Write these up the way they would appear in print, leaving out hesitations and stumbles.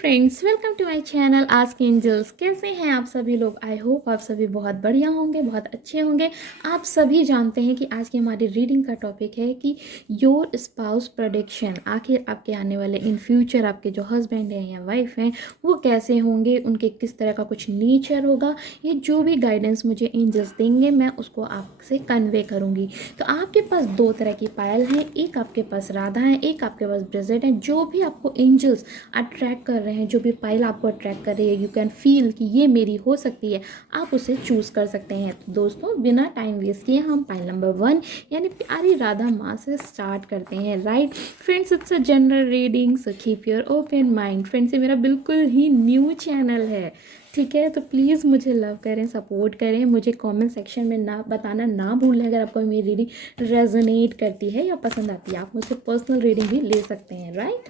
Friends, welcome to my channel ask angels. कैसे हैं आप सभी लोग? आई होप आप सभी बहुत बढ़िया होंगे, बहुत अच्छे होंगे। आप सभी जानते हैं कि आज की हमारी रीडिंग का टॉपिक है कि योर स्पाउस प्रेडिक्शन। आखिर आपके आने वाले इन फ्यूचर आपके जो हस्बैंड हैं या वाइफ हैं वो कैसे होंगे, उनके किस तरह का कुछ नेचर होगा। ये जो भी गाइडेंस मुझे एंजल्स देंगे मैं उसको आपसे कन्वे करूँगी। तो आपके पास दो तरह की पायल हैं, एक आपके पास राधा है, एक आपके पास ब्रेजेट है। जो भी आपको एंजल्स अट्रैक्ट कर रहे हैं, जो भी पाइल आपको अट्रैक्ट कर रही है, यू कैन फील कि ये मेरी हो सकती है, आप उसे चूज़ कर सकते हैं। तो दोस्तों बिना टाइम वेस्ट किए हम पाइल नंबर 1 यानी प्यारी राधा माँ से स्टार्ट करते हैं। Right friends, it's a general reading, so keep your open mind. Friends, ये मेरा बिल्कुल ही न्यू चैनल है, ठीक है? तो प्लीज़ मुझे लव करें, सपोर्ट करें। मुझे कमेंट सेक्शन में ना बताना ना भूलें अगर आपको मेरी रीडिंग रेजोनेट करती है या पसंद आती है। आप मुझसे पर्सनल रीडिंग भी ले सकते हैं, राइट?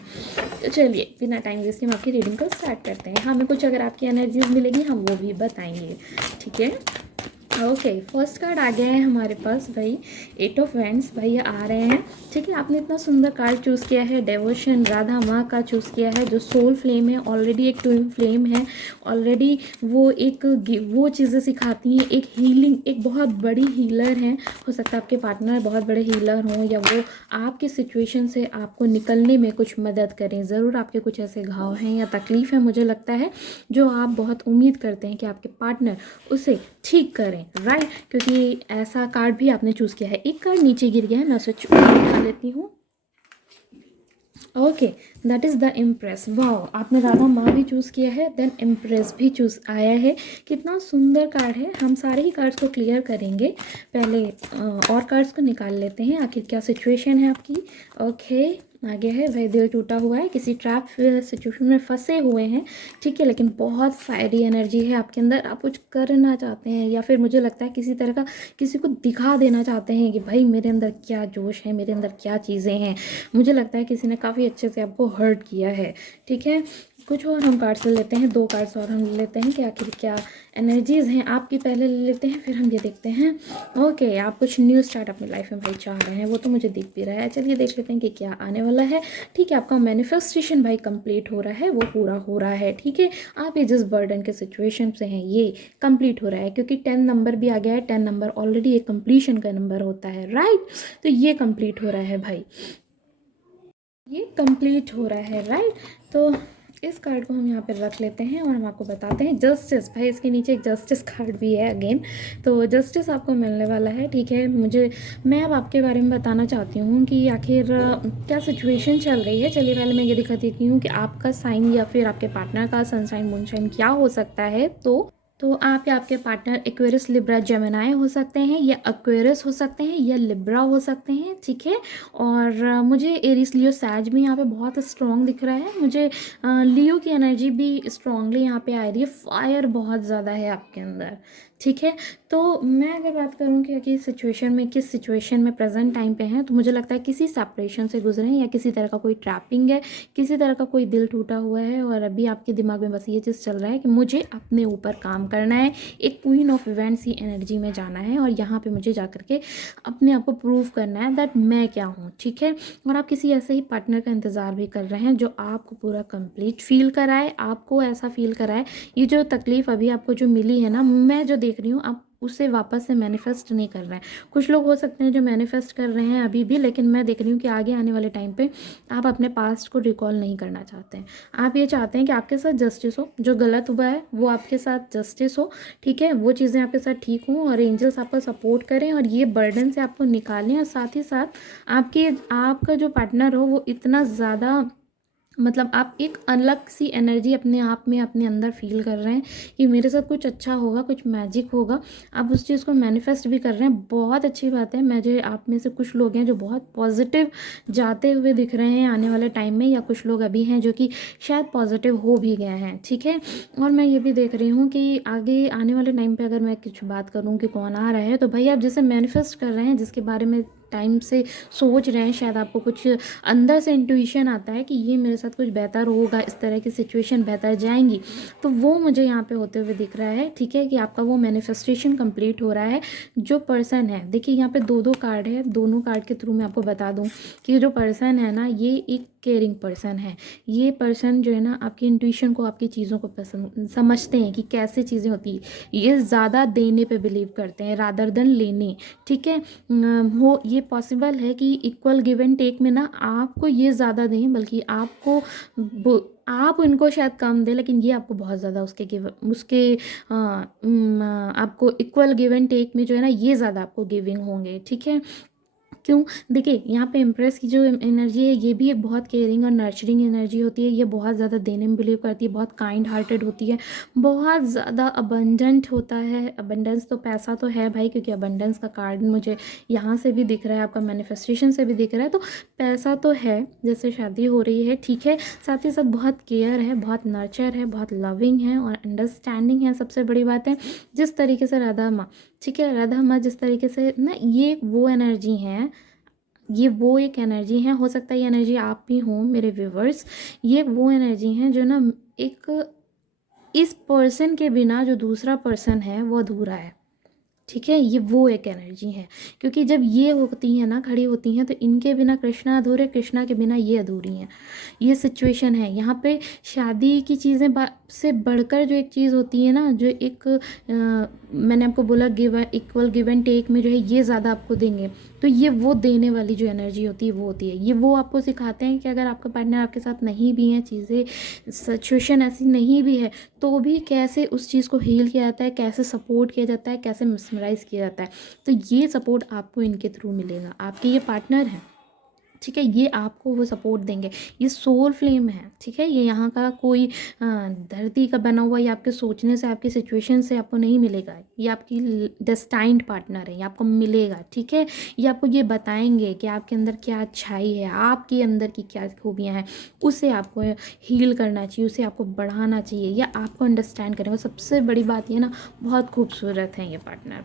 तो चलिए बिना टाइम वेस्ट हम आपकी रीडिंग को स्टार्ट करते हैं। हमें कुछ अगर आपकी एनर्जीज मिलेगी हम वो भी बताएंगे, ठीक है? ओके, फर्स्ट कार्ड आ गया है हमारे पास भाई, 8 ऑफ वैंड्स। भैया आ रहे हैं, ठीक है? आपने इतना सुंदर कार्ड चूज़ किया है, डेवोशन राधा माँ का चूज़ किया है, जो सोल फ्लेम है, ऑलरेडी एक ट्विन फ्लेम है। ऑलरेडी वो चीज़ें सिखाती हैं, एक हीलिंग, एक बहुत बड़ी हीलर हैं। हो सकता है आपके पार्टनर बहुत बड़े हीलर हों या वो आपकी सिचुएशन से आपको निकलने में कुछ मदद करें। ज़रूर आपके कुछ ऐसे घाव हैं या तकलीफ़ है, मुझे लगता है, जो आप बहुत उम्मीद करते हैं कि आपके पार्टनर उसे ठीक करें, राइट? क्योंकि ऐसा कार्ड भी आपने चूज़ किया है। एक कार्ड नीचे गिर गया है, मैं उसे उठा लेती हूँ। Okay, that is the impress. वाह, आपने राधा माँ भी चूज़ किया है, देन इम्प्रेस भी चूज़ आया है। कितना सुंदर कार्ड है। हम सारे ही कार्ड्स को क्लियर करेंगे, पहले और कार्ड्स को निकाल लेते हैं, आखिर क्या सिचुएशन है आपकी। ओके, आगे है भाई, दिल टूटा हुआ है, किसी ट्रैप सिचुएशन में फंसे हुए हैं, ठीक है? लेकिन बहुत फायरी एनर्जी है आपके अंदर, आप कुछ करना चाहते हैं या फिर मुझे लगता है किसी तरह का किसी को दिखा देना चाहते हैं कि भाई मेरे अंदर क्या जोश है, मेरे अंदर क्या चीज़ें हैं। मुझे लगता है किसी ने काफ़ी अच्छे से आपको हर्ट किया है, ठीक है? कुछ और हम कार्ड्स ले लेते हैं, 2 कार्ड्स और हम ले लेते हैं कि आखिर क्या एनर्जीज़ हैं आपकी। पहले ले लेते हैं, फिर हम ये देखते हैं। ओके, आप कुछ न्यू स्टार्ट अपनी लाइफ में भाई चाह रहे हैं, वो तो मुझे दिख भी रहा है। चलिए देख लेते हैं कि क्या आने वाला है, ठीक है? आपका मैनिफेस्टेशन भाई कंप्लीट हो रहा है, वो पूरा हो रहा है, ठीक है? आप ये जिस बर्डन के सिचुएशन से हैं ये कंप्लीट हो रहा है, क्योंकि 10 नंबर भी आ गया है। 10 नंबर ऑलरेडी एक कंप्लीशन का नंबर होता है, राइट? तो ये कंप्लीट हो रहा है भाई, ये कंप्लीट हो रहा है, राइट? तो इस कार्ड को हम यहाँ पे रख लेते हैं और हम आपको बताते हैं जस्टिस। भाई इसके नीचे एक जस्टिस कार्ड भी है अगेन, तो जस्टिस आपको मिलने वाला है, ठीक है? मैं अब आपके बारे में बताना चाहती हूँ कि आखिर क्या सिचुएशन चल रही है। चलिए पहले मैं ये दिखा देती हूँ कि आपका साइन या फिर आपके पार्टनर का सनसाइन मूनशाइन क्या हो सकता है। तो आप या आपके पार्टनर एक्वेरियस, लिब्रा, जेमिनाई हो सकते हैं, या एक्वेरियस हो सकते हैं, या लिब्रा हो सकते हैं, ठीक है? और मुझे एरिस, लियो, सैज भी यहाँ पे बहुत स्ट्रॉन्ग दिख रहा है। मुझे लियो की एनर्जी भी स्ट्रांगली यहाँ पे आ रही है। फायर बहुत ज़्यादा है आपके अंदर, ठीक है? तो मैं अगर बात करूँ कि किस सिचुएशन में प्रेजेंट टाइम पे हैं, तो मुझे लगता है किसी सेपरेशन से गुजरे हैं या किसी तरह का कोई ट्रैपिंग है, किसी तरह का कोई दिल टूटा हुआ है और अभी आपके दिमाग में बस ये चीज़ चल रहा है कि मुझे अपने ऊपर काम करना है, एक queen of events he energy में जाना है और यहाँ पे मुझे जा करके अपने आप को प्रूव करना है दैट मैं क्या हूँ, ठीक है? और आप किसी ऐसे ही पार्टनर का इंतज़ार भी कर रहे हैं जो आपको पूरा कंप्लीट फील कराए, आपको ऐसा फील कराए ये जो तकलीफ़ अभी आपको जो मिली है ना, मैं जो देख रही हूँ, आप उसे वापस से मैनिफेस्ट नहीं कर रहे हैं। कुछ लोग हो सकते हैं जो मैनिफेस्ट कर रहे हैं अभी भी, लेकिन मैं देख रही हूँ कि आगे आने वाले टाइम पे आप अपने पास्ट को रिकॉल नहीं करना चाहते हैं। आप ये चाहते हैं कि आपके साथ जस्टिस हो, जो गलत हुआ है वो आपके साथ जस्टिस हो, ठीक है? वो चीज़ें आपके साथ ठीक हों और एंजल्स आपको सपोर्ट करें और ये बर्डन से आपको निकालें। और साथ ही साथ आपका जो पार्टनर हो वो इतना ज़्यादा, मतलब आप एक अलग सी एनर्जी अपने आप में अपने अंदर फील कर रहे हैं कि मेरे साथ कुछ अच्छा होगा, कुछ मैजिक होगा। आप उस चीज़ को मैनिफेस्ट भी कर रहे हैं, बहुत अच्छी बात है। मुझे आप में से कुछ लोग हैं जो बहुत पॉजिटिव जाते हुए दिख रहे हैं आने वाले टाइम में, या कुछ लोग अभी हैं जो कि शायद पॉजिटिव हो भी गए हैं, ठीक है? और मैं ये भी देख रही हूँ कि आगे आने वाले टाइम पर अगर मैं कुछ बात करूँ कि कौन आ रहा है, तो भाई आप जिसे मैनिफेस्ट कर रहे हैं, जिसके बारे में टाइम से सोच रहे हैं, शायद आपको कुछ अंदर से इंट्यूशन आता है कि ये मेरे साथ कुछ बेहतर होगा, इस तरह की सिचुएशन बेहतर जाएंगी, तो वो मुझे यहाँ पे होते हुए दिख रहा है, ठीक है? कि आपका वो मैनिफेस्टेशन कंप्लीट हो रहा है। जो पर्सन है, देखिए यहाँ पे 2 कार्ड है, दोनों कार्ड के थ्रू मैं आपको बता दूँ कि जो पर्सन है ना, ये एक केयरिंग पर्सन है। ये पर्सन जो है ना आपकी इंट्यूशन को, आपकी चीज़ों को पसंद समझते हैं कि कैसे चीज़ें होती है। ये ज़्यादा देने पे बिलीव करते हैं रादर देन लेने, ठीक है। हो ये पॉसिबल है कि इक्वल गिव एंड टेक में ना आपको ये ज़्यादा दें, बल्कि आपको आप उनको शायद कम दें, लेकिन ये आपको बहुत ज़्यादा आपको इक्वल गिव एंड टेक में जो है ना ये ज़्यादा आपको गिविंग होंगे, ठीक है। क्यों? देखिए यहाँ पे एम्प्रेस की जो एनर्जी है ये भी एक बहुत केयरिंग और नर्चरिंग एनर्जी होती है। ये बहुत ज़्यादा देने में बिलीव करती है, बहुत काइंड हार्टेड होती है, बहुत ज़्यादा अबंडेंट होता है। अबंडेंस तो पैसा तो है भाई, क्योंकि अबंडेंस का कार्ड मुझे यहाँ से भी दिख रहा है, आपका मैनिफेस्टेशन से भी दिख रहा है, तो पैसा तो है, जैसे शादी हो रही है, ठीक है। साथ ही साथ बहुत केयर है, बहुत नर्चर है, बहुत लविंग है और अंडरस्टैंडिंग है। सबसे बड़ी बात है जिस तरीके से राधा माँ, ठीक है, राधा माँ जिस तरीके से ना, ये वो एनर्जी है, ये वो एक एनर्जी है, हो सकता है ये एनर्जी आप भी हो मेरे व्यूवर्स। ये वो एनर्जी है जो ना एक इस पर्सन के बिना जो दूसरा पर्सन है वो अधूरा है, ठीक है। ये वो एक एनर्जी है, क्योंकि जब ये होती हैं ना, खड़ी होती हैं, तो इनके बिना कृष्णा अधूरे, कृष्णा के बिना ये अधूरी हैं। ये सिचुएशन है यहाँ पे। शादी की चीज़ें से बढ़कर जो एक चीज़ होती है ना, जो एक मैंने आपको बोला इक्वल गिव एंड टेक में जो है ये ज़्यादा आपको देंगे, तो ये वो देने वाली जो एनर्जी होती है वो होती है। ये वो आपको सिखाते हैं कि अगर आपका पार्टनर आपके साथ नहीं भी है, चीज़ें सिचुएशन ऐसी नहीं भी है, तो भी कैसे उस चीज़ को हील किया जाता है, कैसे सपोर्ट किया जाता है, कैसे मिसमराइज़ किया जाता है। तो ये सपोर्ट आपको इनके थ्रू मिलेगा। आपके ये पार्टनर हैं, ठीक है, ये आपको वो सपोर्ट देंगे। ये सोल फ्लेम है, ठीक है। ये यहाँ का कोई धरती का बना हुआ, ये आपके सोचने से, आपकी सिचुएशन से आपको नहीं मिलेगा। ये आपकी डेस्टाइन्ड पार्टनर है, ये आपको मिलेगा, ठीक है। ये आपको ये बताएंगे कि आपके अंदर क्या अच्छाई है, आपके अंदर की क्या खूबियाँ हैं, उसे आपको हील करना चाहिए, उसे आपको बढ़ाना चाहिए, या आपको अंडरस्टैंड करेंगे। सबसे बड़ी बात ये ना, बहुत खूबसूरत है ये पार्टनर,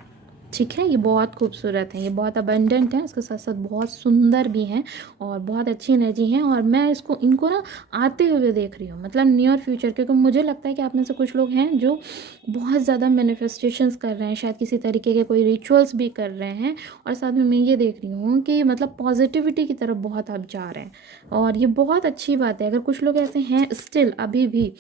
ठीक है। ये बहुत खूबसूरत है, ये बहुत अबंडेंट है, उसके साथ साथ बहुत सुंदर भी हैं और बहुत अच्छी एनर्जी है। और मैं इनको ना आते हुए देख रही हूँ, मतलब नियर फ्यूचर, क्योंकि मुझे लगता है कि आप में से कुछ लोग हैं जो बहुत ज़्यादा मैनिफेस्टेशंस कर रहे हैं, शायद किसी तरीके के कोई रिचुअल्स भी कर रहे हैं। और साथ में मैं ये देख रही हूँ कि मतलब पॉजिटिविटी की तरफ बहुत आप जा रहे हैं, और ये बहुत अच्छी बात है। अगर कुछ लोग ऐसे हैं स्टिल अभी भी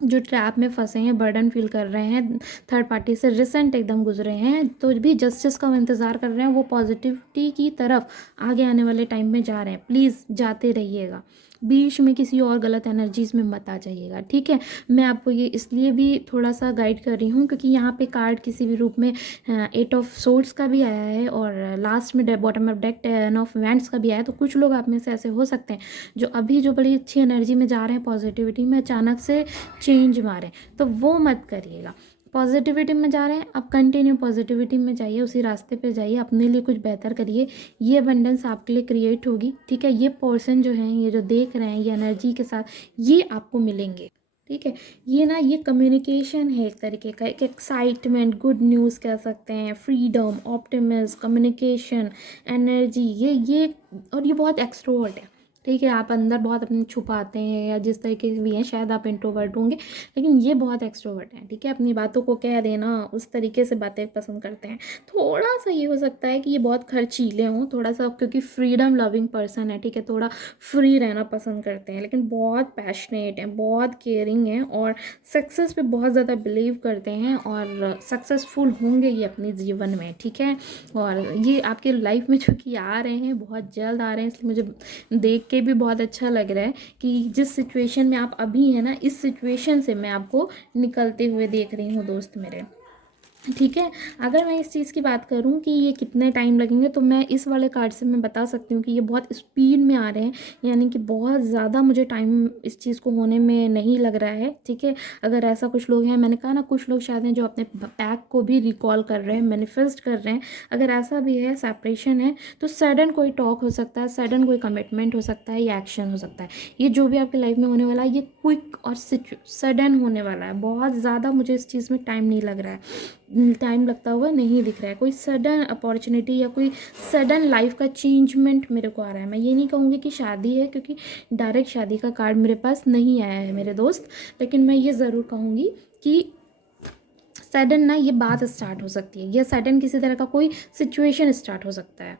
जो ट्रैप में फंसे हैं, बर्डन फील कर रहे हैं, थर्ड पार्टी से रिसेंट एकदम गुजरे हैं, तो भी जस्टिस का वो इंतज़ार कर रहे हैं, वो पॉजिटिविटी की तरफ आगे आने वाले टाइम में जा रहे हैं। प्लीज़ जाते रहिएगा, बीच में किसी और गलत एनर्जीज में मत आ जाइएगा, ठीक है। मैं आपको ये इसलिए भी थोड़ा सा गाइड कर रही हूँ क्योंकि यहाँ पे कार्ड किसी भी रूप में 8 ऑफ सोर्ड्स का भी आया है, और लास्ट में bottom of deck 10 of wands का भी आया है। तो कुछ लोग आप में से ऐसे हो सकते हैं जो अभी जो बड़ी अच्छी एनर्जी में जा रहे हैं, पॉजिटिविटी में, अचानक से चेंज मारे, तो वो मत करिएगा। पॉजिटिविटी में जा रहे हैं, अब कंटिन्यू पॉजिटिविटी में जाइए, उसी रास्ते पे जाइए, अपने लिए कुछ बेहतर करिए। ये अबंडेंस आपके लिए क्रिएट होगी, ठीक है। ये पर्सन जो हैं, ये जो देख रहे हैं, ये एनर्जी के साथ ये आपको मिलेंगे, ठीक है। ये ना ये कम्युनिकेशन है एक तरीके का, एक एक्साइटमेंट, गुड न्यूज़ कह सकते हैं, फ्रीडम, ऑप्टिमिज्म, कम्युनिकेशन, एनर्जी, ये और ये बहुत एक्सट्रोवर्ट है, ठीक है। आप अंदर बहुत अपने छुपाते हैं, या जिस तरीके से भी हैं, शायद आप इंट्रोवर्ट होंगे, लेकिन ये बहुत एक्सट्रोवर्ट हैं, ठीक है। अपनी बातों को कह देना, उस तरीके से बातें पसंद करते हैं। थोड़ा सा ये हो सकता है कि ये बहुत खर्चीले हों, थोड़ा सा, क्योंकि फ्रीडम लविंग पर्सन है, ठीक है, थोड़ा फ्री रहना पसंद करते हैं, लेकिन बहुत पैशनेट हैं, बहुत केयरिंग हैं, और सक्सेस पे बहुत ज़्यादा बिलीव करते हैं, और सक्सेसफुल होंगे ये अपने जीवन में, ठीक है। और ये आपके लाइफ में जो कि आ रहे हैं, बहुत जल्द आ रहे हैं, इसलिए मुझे देख के भी बहुत अच्छा लग रहा है कि जिस सिचुएशन में आप अभी हैं ना, इस सिचुएशन से मैं आपको निकलते हुए देख रही हूँ दोस्त मेरे, ठीक है। अगर मैं इस चीज़ की बात करूं कि ये कितने टाइम लगेंगे, तो मैं इस वाले कार्ड से मैं बता सकती हूँ कि ये बहुत स्पीड में आ रहे हैं, यानी कि बहुत ज़्यादा मुझे टाइम इस चीज़ को होने में नहीं लग रहा है, ठीक है। अगर ऐसा कुछ लोग हैं, मैंने कहा ना कुछ लोग शायद हैं जो अपने पैक को भी रिकॉल कर रहे हैं, मैनिफेस्ट कर रहे हैं, अगर ऐसा भी है, सेपरेशन है, तो सडन कोई टॉक हो सकता है, सडन कोई कमिटमेंट हो सकता है, या एक्शन हो सकता है। ये जो भी आपकी लाइफ में होने वाला है, ये क्विक और सडन होने वाला है। बहुत ज़्यादा मुझे इस चीज़ में टाइम नहीं लग रहा है, टाइम लगता हुआ नहीं दिख रहा है। कोई सडन अपॉर्चुनिटी या कोई सडन लाइफ का चेंजमेंट मेरे को आ रहा है। मैं ये नहीं कहूँगी कि शादी है, क्योंकि डायरेक्ट शादी का कार्ड मेरे पास नहीं आया है मेरे दोस्त, लेकिन मैं ये ज़रूर कहूँगी कि सडन ना ये बात स्टार्ट हो सकती है, या सडन किसी तरह का कोई सिचुएशन स्टार्ट हो सकता है,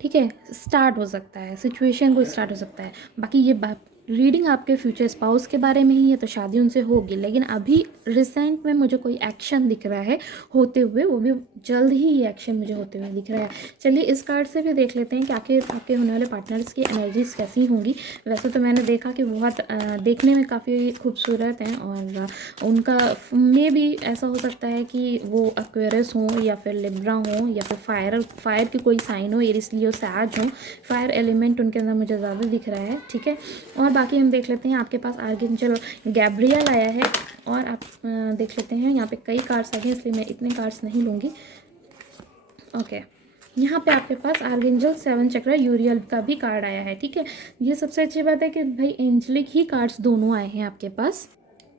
ठीक है, स्टार्ट हो सकता है, सिचुएशन को स्टार्ट हो सकता है। बाकी ये बात रीडिंग आपके फ्यूचर स्पाउस के बारे में ही है, तो शादी उनसे होगी, लेकिन अभी रिसेंट में मुझे कोई एक्शन दिख रहा है होते हुए, वो भी जल्द ही ये एक्शन मुझे होते हुए दिख रहा है। चलिए इस कार्ड से भी देख लेते हैं कि आपके होने वाले पार्टनर्स की एनर्जीज कैसी होंगी। वैसे तो मैंने देखा कि बहुत देखने में काफ़ी खूबसूरत हैं, और उनका में भी ऐसा हो सकता है कि वो एक्वेरियस हों या फिर लिब्रा हों या फिर फायर की कोई साइन हो, एरिस लियो सैज हों। फायर एलिमेंट उनके अंदर मुझे ज़्यादा दिख रहा है, ठीक है। और बाकी हम देख लेते हैं, आपके पास आर्केंजल गैब्रियल आया है, और आप देख लेते हैं यहाँ पे कई कार्ड्स आ गए, इसलिए मैं इतने कार्ड्स नहीं लूँगी। ओके, यहाँ पे आपके पास आर्केंजल 7 चक्र यूरियल का भी कार्ड आया है, ठीक है। ये सबसे अच्छी बात है कि भाई एंजलिक ही कार्ड्स दोनों आए हैं आपके पास।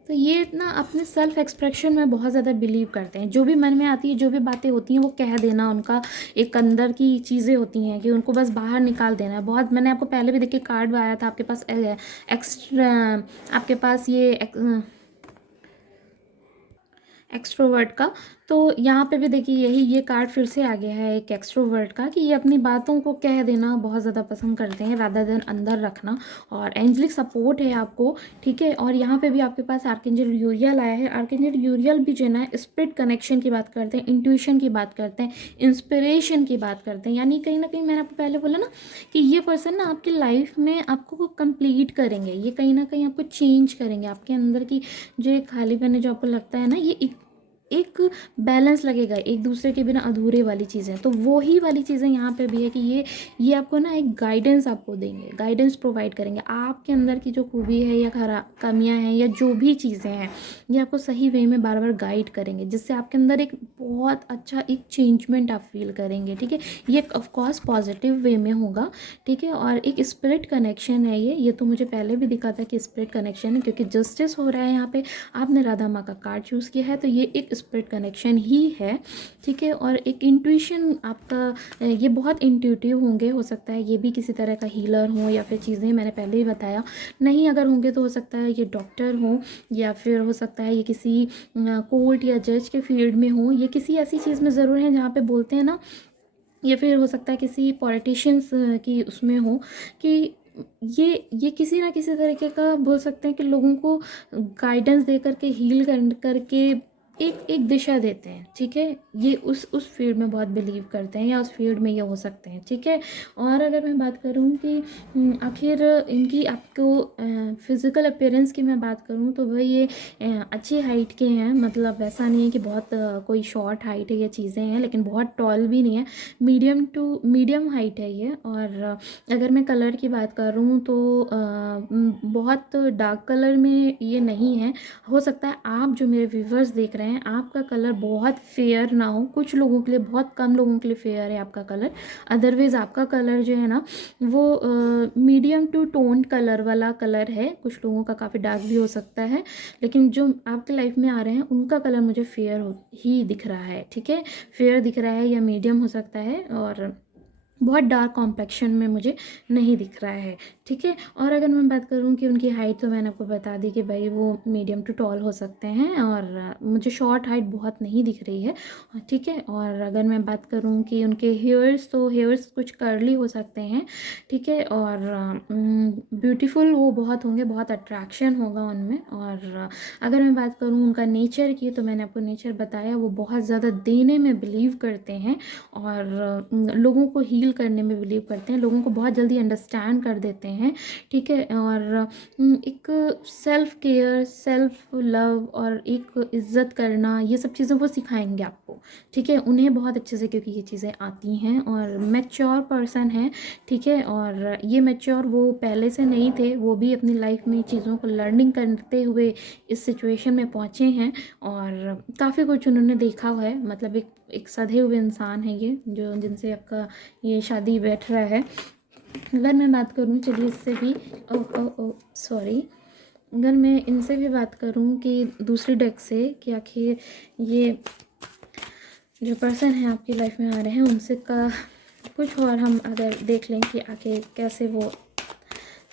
तो ये इतना अपने सेल्फ एक्सप्रेशन में बहुत ज़्यादा बिलीव करते हैं, जो भी मन में आती है, जो भी बातें होती हैं वो कह देना, उनका एक अंदर की चीज़ें होती हैं कि उनको बस बाहर निकाल देना है। बहुत मैंने आपको पहले भी देखिए कार्ड आया था आपके पास एक्स्ट्रा, आपके पास ये एक्सट्रोवर्ट का, तो यहाँ पे भी देखिए यही ये कार्ड फिर से आ गया है एक एक्सट्रोवर्ट का, कि ये अपनी बातों को कह देना बहुत ज़्यादा पसंद करते हैं रादर देन अंदर रखना, और एंजलिक सपोर्ट है आपको, ठीक है। और यहाँ पे भी आपके पास आर्केंजल यूरियल आया है। आर्केंजल यूरियल भी जो है ना स्पिरिट कनेक्शन की बात करते हैं, इंट्यूशन की बात करते हैं, इंस्पिरेशन की बात करते हैं, यानी कहीं ना कहीं मैंने आपको पहले बोला ना कि ये पर्सन ना आपकी लाइफ में आपको कंप्लीट करेंगे, ये कहीं ना कहीं आपको चेंज करेंगे, आपके अंदर की जो एक खालीपन है जो आपको लगता है ना, ये एक बैलेंस लगेगा, एक दूसरे के बिना अधूरे वाली चीज़ें, तो वो ही वाली चीज़ें यहाँ पे भी है कि ये आपको ना एक गाइडेंस आपको देंगे, गाइडेंस प्रोवाइड करेंगे। आपके अंदर की जो खूबी है या खराब कमियां हैं या जो भी चीज़ें हैं, ये आपको सही वे में बार बार गाइड करेंगे, जिससे आपके अंदर एक बहुत अच्छा एक चेंजमेंट आप फील करेंगे, ठीक है। ये ऑफकोर्स पॉजिटिव वे में होगा, ठीक है। और एक स्पिरिट कनेक्शन है ये तो मुझे पहले भी दिखा था कि स्पिरिट कनेक्शन है, क्योंकि जस्टिस हो रहा है यहाँ पे, आपने राधा माँ का कार्ड चूज़ किया है, तो ये एक स्पिरिट कनेक्शन ही है, ठीक है। और एक इंट्यूशन आपका, ये बहुत इंट्यूटिव होंगे, हो सकता है ये भी किसी तरह का हीलर हो या फिर चीज़ें मैंने पहले ही बताया, नहीं अगर होंगे तो हो सकता है ये डॉक्टर हो, या फिर हो सकता है ये किसी कोर्ट या जज के फील्ड में हो, ये किसी ऐसी चीज़ में ज़रूर है जहाँ पे बोलते हैं ना, या फिर हो सकता है किसी पॉलिटिशियंस की उसमें हो, कि ये किसी ना किसी तरीके का बोल सकते हैं कि लोगों को गाइडेंस दे करके हील करके एक एक दिशा देते हैं, ठीक है। ये उस फील्ड में बहुत बिलीव करते हैं, या उस फील्ड में ये हो सकते हैं, ठीक है। और अगर मैं बात करूँ कि आखिर इनकी आपको फिज़िकल अपीयरेंस की मैं बात करूँ, तो भाई ये अच्छी हाइट के हैं, मतलब ऐसा नहीं है कि बहुत कोई शॉर्ट हाइट है, ये चीज़ें हैं, लेकिन बहुत टॉल भी नहीं है, मीडियम टू मीडियम हाइट है ये। और अगर मैं कलर की बात करूँ तो बहुत डार्क कलर में ये नहीं है। हो सकता है आप जो मेरे व्यूवर्स देख रहे हैं, आपका कलर बहुत फेयर ना हो, कुछ लोगों के लिए, बहुत कम लोगों के लिए फेयर है आपका कलर, अदरवाइज़ आपका कलर जो है ना वो मीडियम टू टोन कलर वाला कलर है। कुछ लोगों का काफ़ी डार्क भी हो सकता है, लेकिन जो आपके लाइफ में आ रहे हैं उनका कलर मुझे फेयर ही दिख रहा है, ठीक है। फेयर दिख रहा है या मीडियम हो सकता है, और बहुत डार्क कॉम्प्लेक्शन में मुझे नहीं दिख रहा है, ठीक है। और अगर मैं बात करूँ कि उनकी हाइट, तो मैंने आपको बता दी कि भाई वो मीडियम टू टॉल हो सकते हैं, और मुझे शॉर्ट हाइट बहुत नहीं दिख रही है, ठीक है। और अगर मैं बात करूँ कि उनके हेयर्स, तो हेयर्स कुछ कर्ली हो सकते हैं, ठीक है। और ब्यूटीफुल वो बहुत होंगे, बहुत अट्रैक्शन होगा उनमें। और अगर मैं बात करूँ उनका नेचर की, तो मैंने आपको नेचर बताया, वो बहुत ज़्यादा देने में बिलीव करते हैं, और लोगों को हील करने में बिलीव करते हैं, लोगों को बहुत जल्दी अंडरस्टैंड कर देते हैं, ठीक है। और एक सेल्फ केयर, सेल्फ लव और एक इज़्ज़त करना, ये सब चीज़ें वो सिखाएंगे आपको, ठीक है। उन्हें बहुत अच्छे से, क्योंकि ये चीज़ें आती हैं, और मैच्योर पर्सन है, ठीक है। और ये मैच्योर वो पहले से नहीं थे, वो भी अपनी लाइफ में चीज़ों को लर्निंग करते हुए इस सिचुएशन में पहुँचे हैं, और काफ़ी कुछ उन्होंने देखा हुआ है, मतलब एक सधे हुए इंसान है ये, जो जिनसे आपका ये शादी बैठ रहा है। अगर मैं बात करूँ, चलिए इससे भी सॉरी, अगर मैं इनसे भी बात करूँ कि दूसरी डेक से, कि आखिर ये जो पर्सन है आपकी लाइफ में आ रहे हैं, उनसे का कुछ और हम अगर देख लें कि आखिर कैसे वो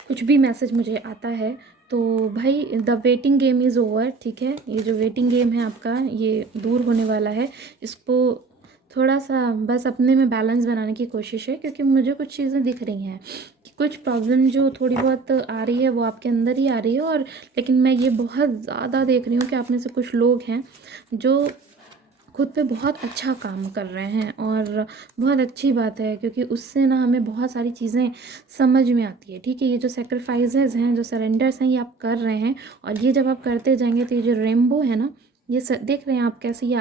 कुछ भी मैसेज मुझे आता है, तो भाई the waiting game is over, ठीक है। ये जो वेटिंग गेम है आपका, ये दूर होने वाला है, इसको थोड़ा सा बस अपने में बैलेंस बनाने की कोशिश है, क्योंकि मुझे कुछ चीज़ें दिख रही हैं कि कुछ प्रॉब्लम जो थोड़ी बहुत आ रही है वो आपके अंदर ही आ रही है। और लेकिन मैं ये बहुत ज़्यादा देख रही हूँ कि आप में से कुछ लोग हैं जो खुद पे बहुत अच्छा काम कर रहे हैं, और बहुत अच्छी बात है, क्योंकि उससे ना हमें बहुत सारी चीज़ें समझ में आती है। ठीक है, ये जो सेक्रीफाइसेस हैं, जो सरेंडर्स हैं, ये आप कर रहे हैं, और ये जब आप करते जाएंगे तो ये जो रेनबो है ना, ये देख रहे हैं आप कैसे ये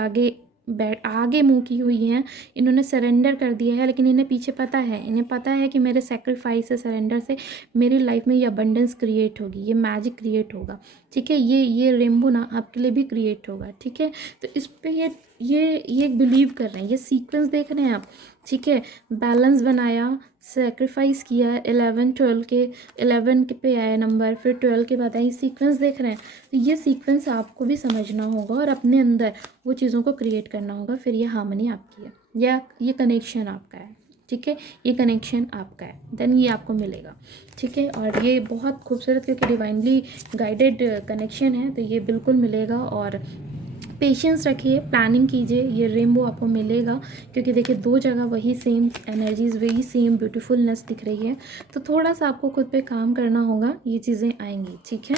आगे मुंह की हुई हैं। इन्होंने सरेंडर कर दिया है, लेकिन इन्हें पीछे पता है, इन्हें पता है कि मेरे सेक्रीफाइस से, सरेंडर से मेरी लाइफ में ये अबंडेंस क्रिएट होगी, ये मैजिक क्रिएट होगा। ठीक है, ये रेनबो ना आपके लिए भी क्रिएट होगा। ठीक है, तो इस पे ये बिलीव कर रहे हैं, ये सीक्वेंस देख रहे हैं आप। ठीक है, बैलेंस बनाया, सेक्रीफाइस किया, 11 12 के 11 के पे आया नंबर, फिर 12 के बाद आई, सीक्वेंस देख रहे हैं। तो ये सीक्वेंस आपको भी समझना होगा और अपने अंदर वो चीज़ों को क्रिएट करना होगा, फिर ये हार्मनी आपकी है, या ये कनेक्शन आपका है। ठीक है, ये कनेक्शन आपका है, देन ये आपको मिलेगा। ठीक है, और ये बहुत खूबसूरत, क्योंकि डिवाइनली गाइडेड कनेक्शन है, तो ये बिल्कुल मिलेगा। और पेशेंस रखिए, प्लानिंग कीजिए, ये रेनबो आपको मिलेगा। क्योंकि देखिए, दो जगह वही सेम एनर्जीज, वही सेम ब्यूटीफुलनेस दिख रही है, तो थोड़ा सा आपको खुद पे काम करना होगा, ये चीज़ें आएंगी। ठीक है,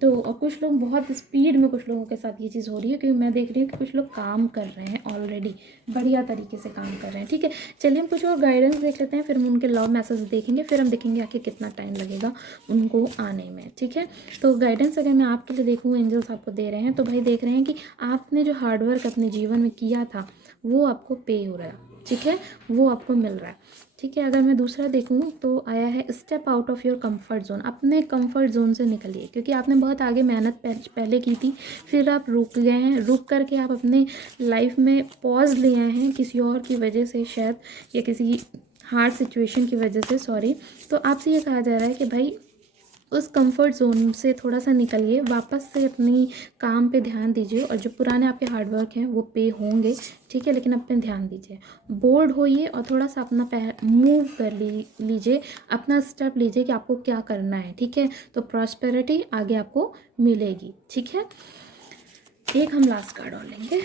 तो और कुछ लोग बहुत स्पीड में, कुछ लोगों के साथ ये चीज़ हो रही है, क्योंकि मैं देख रही हूँ कि कुछ लोग काम कर रहे हैं ऑलरेडी, बढ़िया तरीके से काम कर रहे हैं। ठीक है, चलिए हम कुछ और गाइडेंस देख लेते हैं, फिर हम उनके लव मैसेज देखेंगे, फिर हम देखेंगे आखिर कितना टाइम लगेगा उनको आने में। ठीक है, तो गाइडेंस अगर मैं आपके लिए देखूँ, एंजल्स आपको दे रहे हैं, तो भाई देख रहे हैं कि आपने जो हार्डवर्क अपने जीवन में किया था वो आपको पे हो रहा है। ठीक है, वो आपको मिल रहा है। ठीक है, अगर मैं दूसरा देखूँ तो आया है step out of your comfort zone. अपने कंफर्ट जोन से निकलिए, क्योंकि आपने बहुत आगे मेहनत पहले की थी, फिर आप रुक गए हैं, रुक करके आप अपने लाइफ में पॉज ले आए हैं किसी और की वजह से शायद, या किसी हार्ड सिचुएशन की वजह से, सॉरी। तो आपसे ये कहा जा रहा है कि भाई उस कंफर्ट जोन से थोड़ा सा निकलिए, वापस से अपनी काम पे ध्यान दीजिए, और जो पुराने आपके हार्डवर्क हैं वो पे होंगे। ठीक है, लेकिन अपने ध्यान दीजिए, बोल्ड होइए, और थोड़ा सा अपना मूव कर लीजिए, अपना स्टेप लीजिए कि आपको क्या करना है। ठीक है, तो प्रॉस्पेरिटी आगे आपको मिलेगी। ठीक है, एक हम लास्ट कार्ड और लेंगे।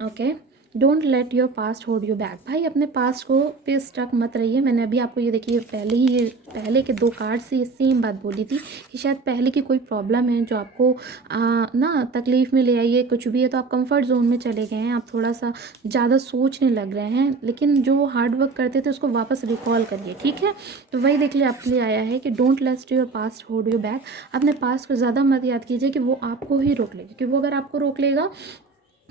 Okay, don't let your past hold you back. भाई अपने पास्ट को पे स्टक मत रहिए। मैंने अभी आपको ये देखिए पहले के दो कार्ड से ये सेम बात बोली थी कि शायद पहले की कोई प्रॉब्लम है जो आपको ना तकलीफ़ में ले आई है, कुछ भी है, तो आप कंफर्ट जोन में चले गए हैं, आप थोड़ा सा ज़्यादा सोचने लग रहे हैं, लेकिन जो वो हार्ड वर्क करते थे उसको वापस रिकॉल करिए। ठीक है, तो वही देख लिया आपके लिए आया है कि don't let your past hold you back. अपने पास्ट को ज़्यादा मत याद कीजिए कि वो आपको ही रोक लेगा, क्योंकि वो अगर आपको रोक लेगा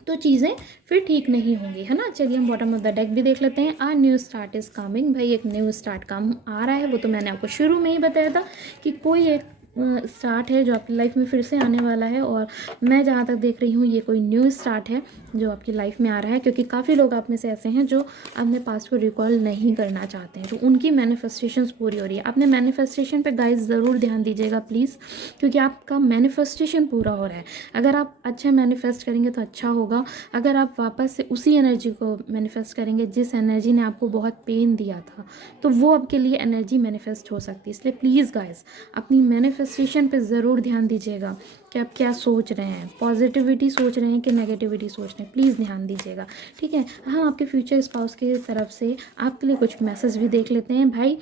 तो चीज़ें फिर ठीक नहीं होंगी, है ना। चलिए हम बॉटम ऑफ द डेक भी देख लेते हैं। आ न्यू स्टार्ट इज़ कमिंग। भाई एक न्यू स्टार्ट कम आ रहा है, वो तो मैंने आपको शुरू में ही बताया था कि कोई एक स्टार्ट है जो आपकी लाइफ में फिर से आने वाला है, और मैं जहाँ तक देख रही हूँ ये कोई न्यू स्टार्ट है जो आपकी लाइफ में आ रहा है, क्योंकि काफ़ी लोग आप में से ऐसे हैं जो अपने पास्ट को रिकॉल नहीं करना चाहते हैं, जो उनकी मैनिफेस्टेशंस पूरी हो रही है। अपने मैनिफेस्टेशन पे गाइस ज़रूर ध्यान दीजिएगा प्लीज़, क्योंकि आपका मैनिफेस्टेशन पूरा हो रहा है। अगर आप अच्छा मैनिफेस्ट करेंगे तो अच्छा होगा, अगर आप वापस से उसी एनर्जी को मैनिफेस्ट करेंगे जिस एनर्जी ने आपको बहुत पेन दिया था, तो वो आपके लिए एनर्जी मैनिफेस्ट हो सकती है। इसलिए प्लीज़ गाइस अपनी मैनिफेस्टेशन पे ज़रूर ध्यान दीजिएगा कि आप क्या सोच रहे हैं, पॉजिटिविटी सोच रहे हैं कि नेगेटिविटी सोच रहे हैं, प्लीज़ ध्यान दीजिएगा। ठीक है, हाँ आपके फ्यूचर स्पाउस की तरफ से आपके लिए कुछ मैसेज भी देख लेते हैं। भाई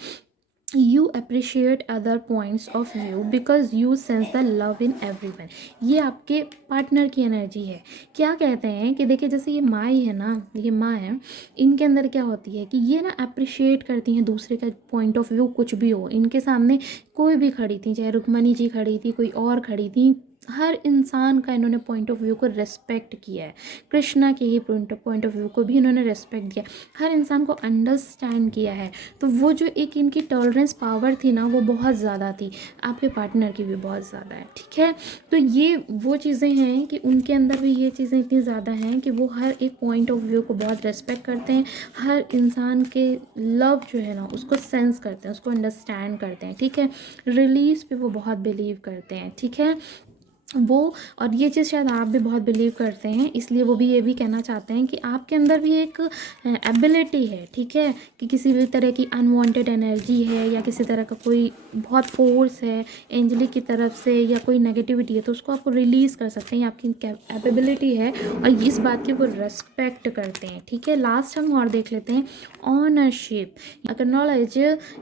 you appreciate other points of view because you sense the love in everyone। ये आपके पार्टनर की एनर्जी है। क्या कहते हैं कि देखिए जैसे ये माँ ही है ना, ये माँ है, इनके अंदर क्या होती है कि ये ना अप्रिशिएट करती हैं दूसरे का पॉइंट ऑफ व्यू, कुछ भी हो। इनके सामने कोई भी खड़ी थी, चाहे रुक्मणी जी खड़ी थी, कोई और खड़ी थी, हर इंसान का इन्होंने पॉइंट ऑफ व्यू को रेस्पेक्ट किया है। कृष्णा के ही पॉइंट ऑफ व्यू को भी इन्होंने रेस्पेक्ट दिया, हर इंसान को अंडरस्टैंड किया है। तो वो जो एक इनकी टॉलरेंस पावर थी ना, वो बहुत ज़्यादा थी, आपके पार्टनर की भी बहुत ज़्यादा है। ठीक है, तो ये वो चीज़ें हैं कि उनके अंदर भी ये चीज़ें इतनी ज़्यादा हैं कि वो हर एक पॉइंट ऑफ व्यू को बहुत रेस्पेक्ट करते हैं, हर इंसान के लव जो है ना उसको सेंस करते हैं, उसको अंडरस्टैंड करते हैं। ठीक है, रिलीज़ पे वो बहुत बिलीव करते हैं। ठीक है, वो, और ये चीज़ शायद आप भी बहुत बिलीव करते हैं, इसलिए वो भी ये भी कहना चाहते हैं कि आपके अंदर भी एक एबिलिटी है, ठीक है, कि किसी भी तरह की अनवांटेड एनर्जी है या किसी तरह का कोई बहुत फोर्स है एंजलिक की तरफ से या कोई नेगेटिविटी है, तो उसको आपको रिलीज़ कर सकते हैं, आपकी एबिलिटी है और इस बात की वो रेस्पेक्ट करते हैं, ठीक है। लास्ट हम और देख लेते हैं, ownership, acknowledge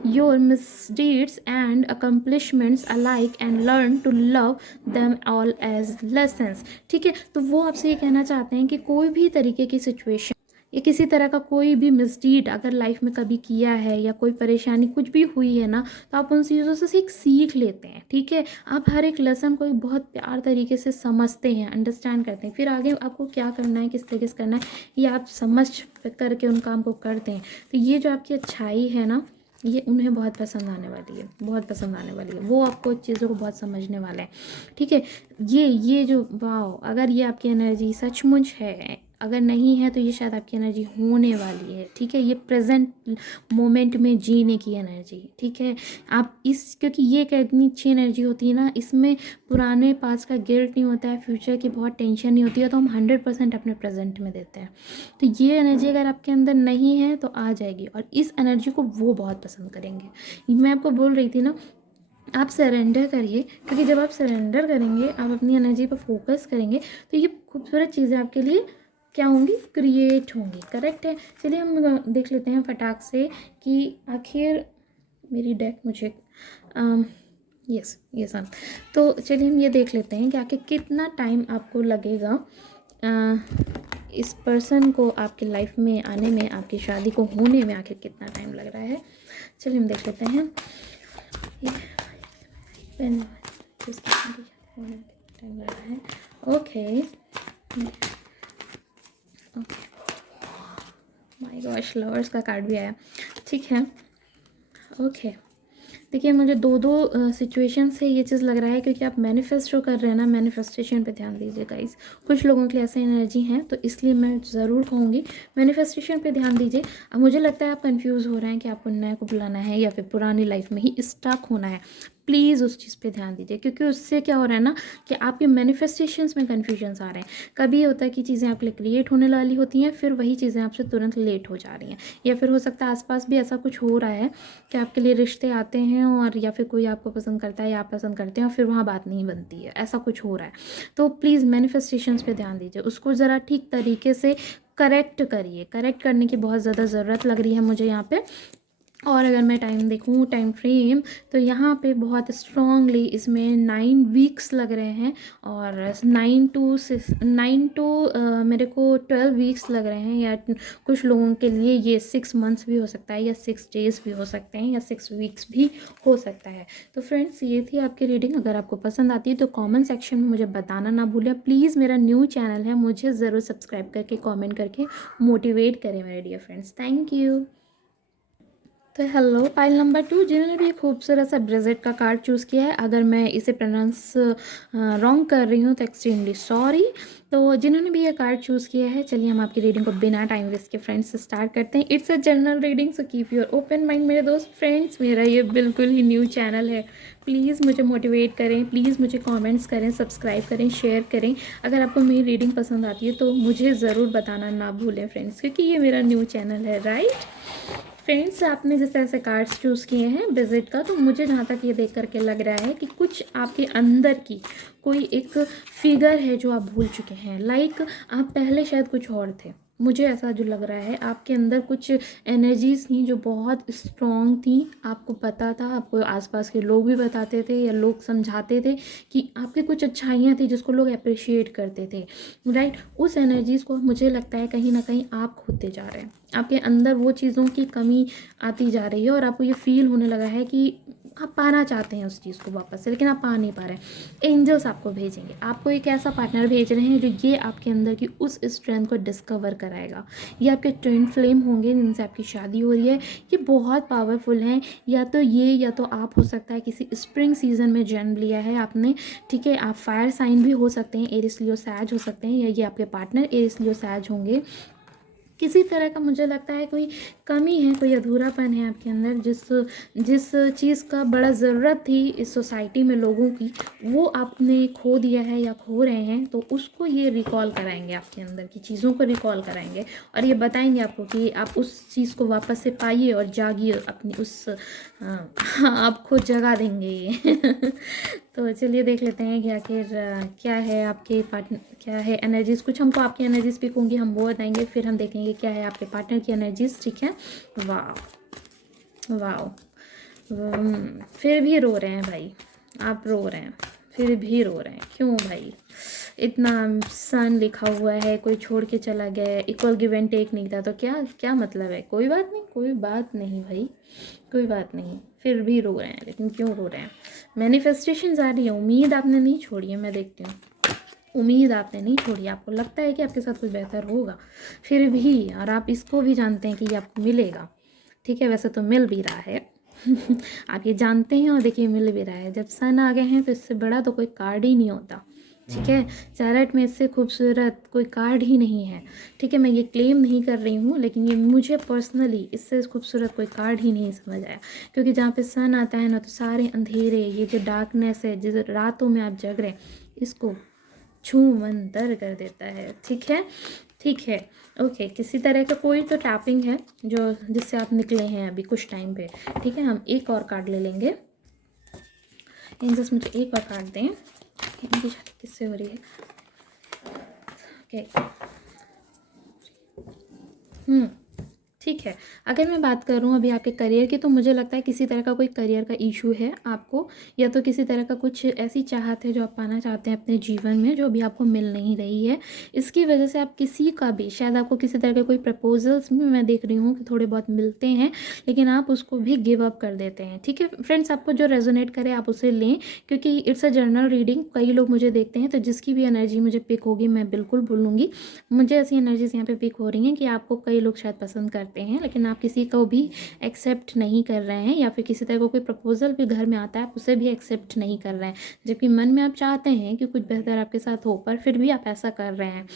your misdeeds and accomplishments alike and learn to love them all as lessons, ठीक है। तो वो आपसे ये कहना चाहते हैं कि कोई भी तरीके की सिचुएशन या किसी तरह का कोई भी मिसडीड अगर लाइफ में कभी किया है या कोई परेशानी कुछ भी हुई है ना, तो आप उन चीज़ों से एक सीख लेते हैं, ठीक है। आप हर एक लेसन को एक बहुत प्यार तरीके से समझते हैं, अंडरस्टैंड करते हैं, फिर आगे आपको क्या करना है, किस तरीके से करना है, ये आप समझ करके उन काम को करते हैं। तो ये जो आपकी अच्छाई है ना, ये उन्हें बहुत पसंद आने वाली है, बहुत पसंद आने वाली है, वो आपको चीज़ों को बहुत समझने वाले हैं, ठीक है। ये जो वाओ, अगर ये आपकी एनर्जी सचमुच है, अगर नहीं है तो ये शायद आपकी एनर्जी होने वाली है, ठीक है। ये प्रेजेंट मोमेंट में जीने की एनर्जी, ठीक है। आप इस, क्योंकि ये एक इतनी अच्छी एनर्जी होती है ना, इसमें पुराने पास का गिल्ट नहीं होता है, फ्यूचर की बहुत टेंशन नहीं होती है, तो हम 100% अपने प्रेजेंट में देते हैं। तो ये एनर्जी अगर आपके अंदर नहीं है तो आ जाएगी, और इस एनर्जी को वो बहुत पसंद करेंगे। मैं आपको बोल रही थी ना, आप सरेंडर करिए, क्योंकि जब आप सरेंडर करेंगे, आप अपनी एनर्जी पर फोकस करेंगे, तो ये खूबसूरत चीज़ें आपके लिए क्या होंगी, क्रिएट होंगी, करेक्ट है। चलिए हम देख लेते हैं फटाक से कि आखिर मेरी डेक मुझे यस यस हाँ, तो चलिए हम ये देख लेते हैं कि आखिर कितना टाइम आपको लगेगा इस पर्सन को आपकी लाइफ में आने में, आपकी शादी को होने में आखिर कितना टाइम लग रहा है। चलिए हम देख लेते हैं टाइम लग रहा है। ओके माय गॉश, लवर्स का कार्ड भी आया, ठीक है। ओके देखिए, मुझे दो सिचुएशन से ये चीज़ लग रहा है, क्योंकि आप मैनिफेस्ट जो कर रहे हैं ना, मैनिफेस्टेशन पे ध्यान दीजिए गाइस। कुछ लोगों के लिए ऐसे एनर्जी हैं, तो इसलिए मैं ज़रूर कहूँगी मैनिफेस्टेशन पे ध्यान दीजिए। अब मुझे लगता है आप कंफ्यूज हो रहे हैं कि आपको नए को बुलाना है या फिर पुरानी लाइफ में ही स्टक होना है। प्लीज़ उस चीज़ पे ध्यान दीजिए, क्योंकि उससे क्या हो रहा है ना कि आपके मैनिफेस्टेशंस में कन्फ्यूजन्स आ रहे हैं। कभी ये होता है कि चीज़ें आपके लिए क्रिएट होने वाली होती हैं, फिर वही चीज़ें आपसे तुरंत लेट हो जा रही हैं, या फिर हो सकता है आसपास भी ऐसा कुछ हो रहा है कि आपके लिए रिश्ते आते हैं और या फिर कोई आपको पसंद करता है या आप पसंद करते हैं और फिर वहाँ बात नहीं बनती है, ऐसा कुछ हो रहा है। तो प्लीज़ मैनिफेस्टेशंस पे ध्यान दीजिए, उसको ज़रा ठीक तरीके से करेक्ट करिए। करेक्ट करने की बहुत ज़्यादा ज़रूरत लग रही है मुझे यहाँ पे। और अगर मैं टाइम देखूँ, टाइम फ्रेम, तो यहाँ पे बहुत स्ट्रांगली इसमें 9 वीक्स लग रहे हैं, और 9 टू मेरे को 12 वीक्स लग रहे हैं, या कुछ लोगों के लिए ये 6 मंथ्स भी हो सकता है, या 6 डेज़ भी हो सकते हैं, या 6 वीक्स भी हो सकता है। तो फ्रेंड्स, ये थी आपकी रीडिंग। अगर आपको पसंद आती है तो कॉमेंट सेक्शन में मुझे बताना ना भूलें। प्लीज़, मेरा न्यू चैनल है, मुझे ज़रूर सब्सक्राइब करके कॉमेंट करके मोटिवेट करें मेरे डियर फ्रेंड्स। Thank you. तो हेलो पाइल नंबर 2, जिन्होंने भी एक खूबसूरत सा ब्रेजेट का कार्ड चूज़ किया है, अगर मैं इसे प्रोनाउंस रॉन्ग कर रही हूँ तो एक्सट्रीमली सॉरी। तो जिन्होंने भी ये कार्ड चूज़ किया है, चलिए हम आपकी रीडिंग को बिना टाइम वेस्ट के फ्रेंड्स से स्टार्ट करते हैं। It's a general reading, so keep your open mind मेरे दोस्त फ्रेंड्स। मेरा ये बिल्कुल ही न्यू चैनल है, प्लीज़ मुझे मोटिवेट करें, प्लीज़ मुझे कमेंट्स करें, सब्सक्राइब करें, शेयर करें। अगर आपको मेरी रीडिंग पसंद आती है तो मुझे ज़रूर बताना ना भूलें फ्रेंड्स, क्योंकि ये मेरा न्यू चैनल है, राइट फ्रेंड्स। आपने जिस तरह से कार्ड्स चूज़ किए हैं विजिट का, तो मुझे जहाँ तक ये देख करके लग रहा है कि कुछ आपके अंदर की कोई एक फिगर है जो आप भूल चुके हैं। लाइक आप पहले शायद कुछ और थे, मुझे ऐसा जो लग रहा है। आपके अंदर कुछ एनर्जीज थी जो बहुत स्ट्रॉन्ग थी, आपको पता था, आपको आसपास के लोग भी बताते थे या लोग समझाते थे कि आपकी कुछ अच्छाइयाँ थी जिसको लोग अप्रिशिएट करते थे, राइट। उस एनर्जीज़ को मुझे लगता है कहीं ना कहीं आप खोते जा रहे हैं। आपके अंदर वो चीज़ों की कमी आती जा रही है और आपको ये फील होने लगा है कि आप पाना चाहते हैं उस चीज़ को वापस से, लेकिन आप पा नहीं पा रहे हैं। एंजल्स आपको भेजेंगे, आपको एक ऐसा पार्टनर भेज रहे हैं जो ये आपके अंदर की उस स्ट्रेंथ को डिस्कवर कराएगा। ये आपके ट्विन फ्लेम होंगे जिनसे आपकी शादी हो रही है, ये बहुत पावरफुल हैं। या तो ये, या तो आप हो सकता है किसी स्प्रिंग सीजन में जन्म लिया है आपने, ठीक है। आप फायर साइन भी हो सकते हैं, एरिस लियो सैज हो सकते हैं, या ये आपके पार्टनर एरिस लियो सैज होंगे। किसी तरह का मुझे लगता है कोई कमी है, कोई अधूरापन है आपके अंदर, जिस चीज़ का बड़ा ज़रूरत थी इस सोसाइटी में लोगों की, वो आपने खो दिया है या खो रहे हैं। तो उसको ये रिकॉल कराएंगे, आपके अंदर की चीज़ों को रिकॉल कराएंगे और ये बताएंगे आपको कि आप उस चीज़ को वापस से पाइए और जागिए अपनी उस आपको जगा देंगे ये तो चलिए देख लेते हैं कि आखिर क्या है आपके पार्टनर, क्या है एनर्जीज़। कुछ हमको आपकी एनर्जीज़ पिक होंगी, हम वो बताएंगे, फिर हम देखेंगे क्या है आपके पार्टनर की एनर्जीज़। ठीक है, वाह वाह, फिर भी रो रहे हैं भाई, आप रो रहे हैं, फिर भी रो रहे हैं, क्यों भाई? इतना सन लिखा हुआ है, कोई छोड़ के चला गया, इक्वल गिव एंड टेक नहीं था, तो क्या क्या मतलब है? कोई बात नहीं, कोई बात नहीं भाई, कोई बात नहीं, फिर भी रो रहे हैं। लेकिन क्यों रो रहे हैं? मैनिफेस्टेशंस आ रही है, उम्मीद आपने नहीं छोड़ी है, मैं देखती हूँ, उम्मीद आपने नहीं छोड़ी। आपको लगता है कि आपके साथ कुछ बेहतर होगा, फिर भी, और आप इसको भी जानते हैं कि ये आपको मिलेगा। ठीक है, वैसे तो मिल भी रहा है आप ये जानते हैं और देखिए मिल भी रहा है। जब सन आ गए हैं तो इससे बड़ा तो कोई कार्ड ही नहीं होता। ठीक है, चैरेट में इससे खूबसूरत कोई कार्ड ही नहीं है। ठीक है, मैं ये क्लेम नहीं कर रही हूँ, लेकिन ये मुझे पर्सनली इससे खूबसूरत कोई कार्ड ही नहीं समझ आया। क्योंकि जहाँ पे सन आता है ना, तो सारे अंधेरे, ये जो डार्कनेस है, जिस रातों में आप जग रहे हैं, इसको छू मंतर कर देता है। ठीक है, ठीक है, ओके। किसी तरह का कोई तो टैपिंग है जो जिससे आप निकले हैं अभी कुछ टाइम पे। ठीक है, हम एक और कार्ड ले लेंगे। एंजल्स मुझे एक और कार्ड दें, इनकी शादी किससे हो रही है? ओके, ठीक है। अगर मैं बात करूँ अभी आपके करियर की, तो मुझे लगता है किसी तरह का कोई करियर का इशू है आपको, या तो किसी तरह का कुछ ऐसी चाहत है जो आप पाना चाहते हैं अपने जीवन में, जो अभी आपको मिल नहीं रही है। इसकी वजह से आप किसी का भी, शायद आपको किसी तरह के कोई प्रपोजल्स में मैं देख रही हूँ कि थोड़े बहुत मिलते हैं, लेकिन आप उसको भी गिव अप कर देते हैं। ठीक है फ्रेंड्स, आपको जो रेजोनेट करे आप उसे लें, क्योंकि इट्स अ जनरल रीडिंग। कई लोग मुझे देखते हैं, तो जिसकी भी एनर्जी मुझे पिक होगी मैं बिल्कुल बोलूँगी। मुझे ऐसी एनर्जीज यहाँ पे पिक हो रही हैं कि आपको कई लोग शायद पसंद करते हैं, लेकिन आप किसी को भी एक्सेप्ट नहीं कर रहे हैं, या फिर किसी तरह का कोई प्रपोजल भी घर में आता है आप उसे भी एक्सेप्ट नहीं कर रहे हैं, जबकि मन में आप चाहते हैं कि कुछ बेहतर आपके साथ हो, पर फिर भी आप ऐसा कर रहे हैं।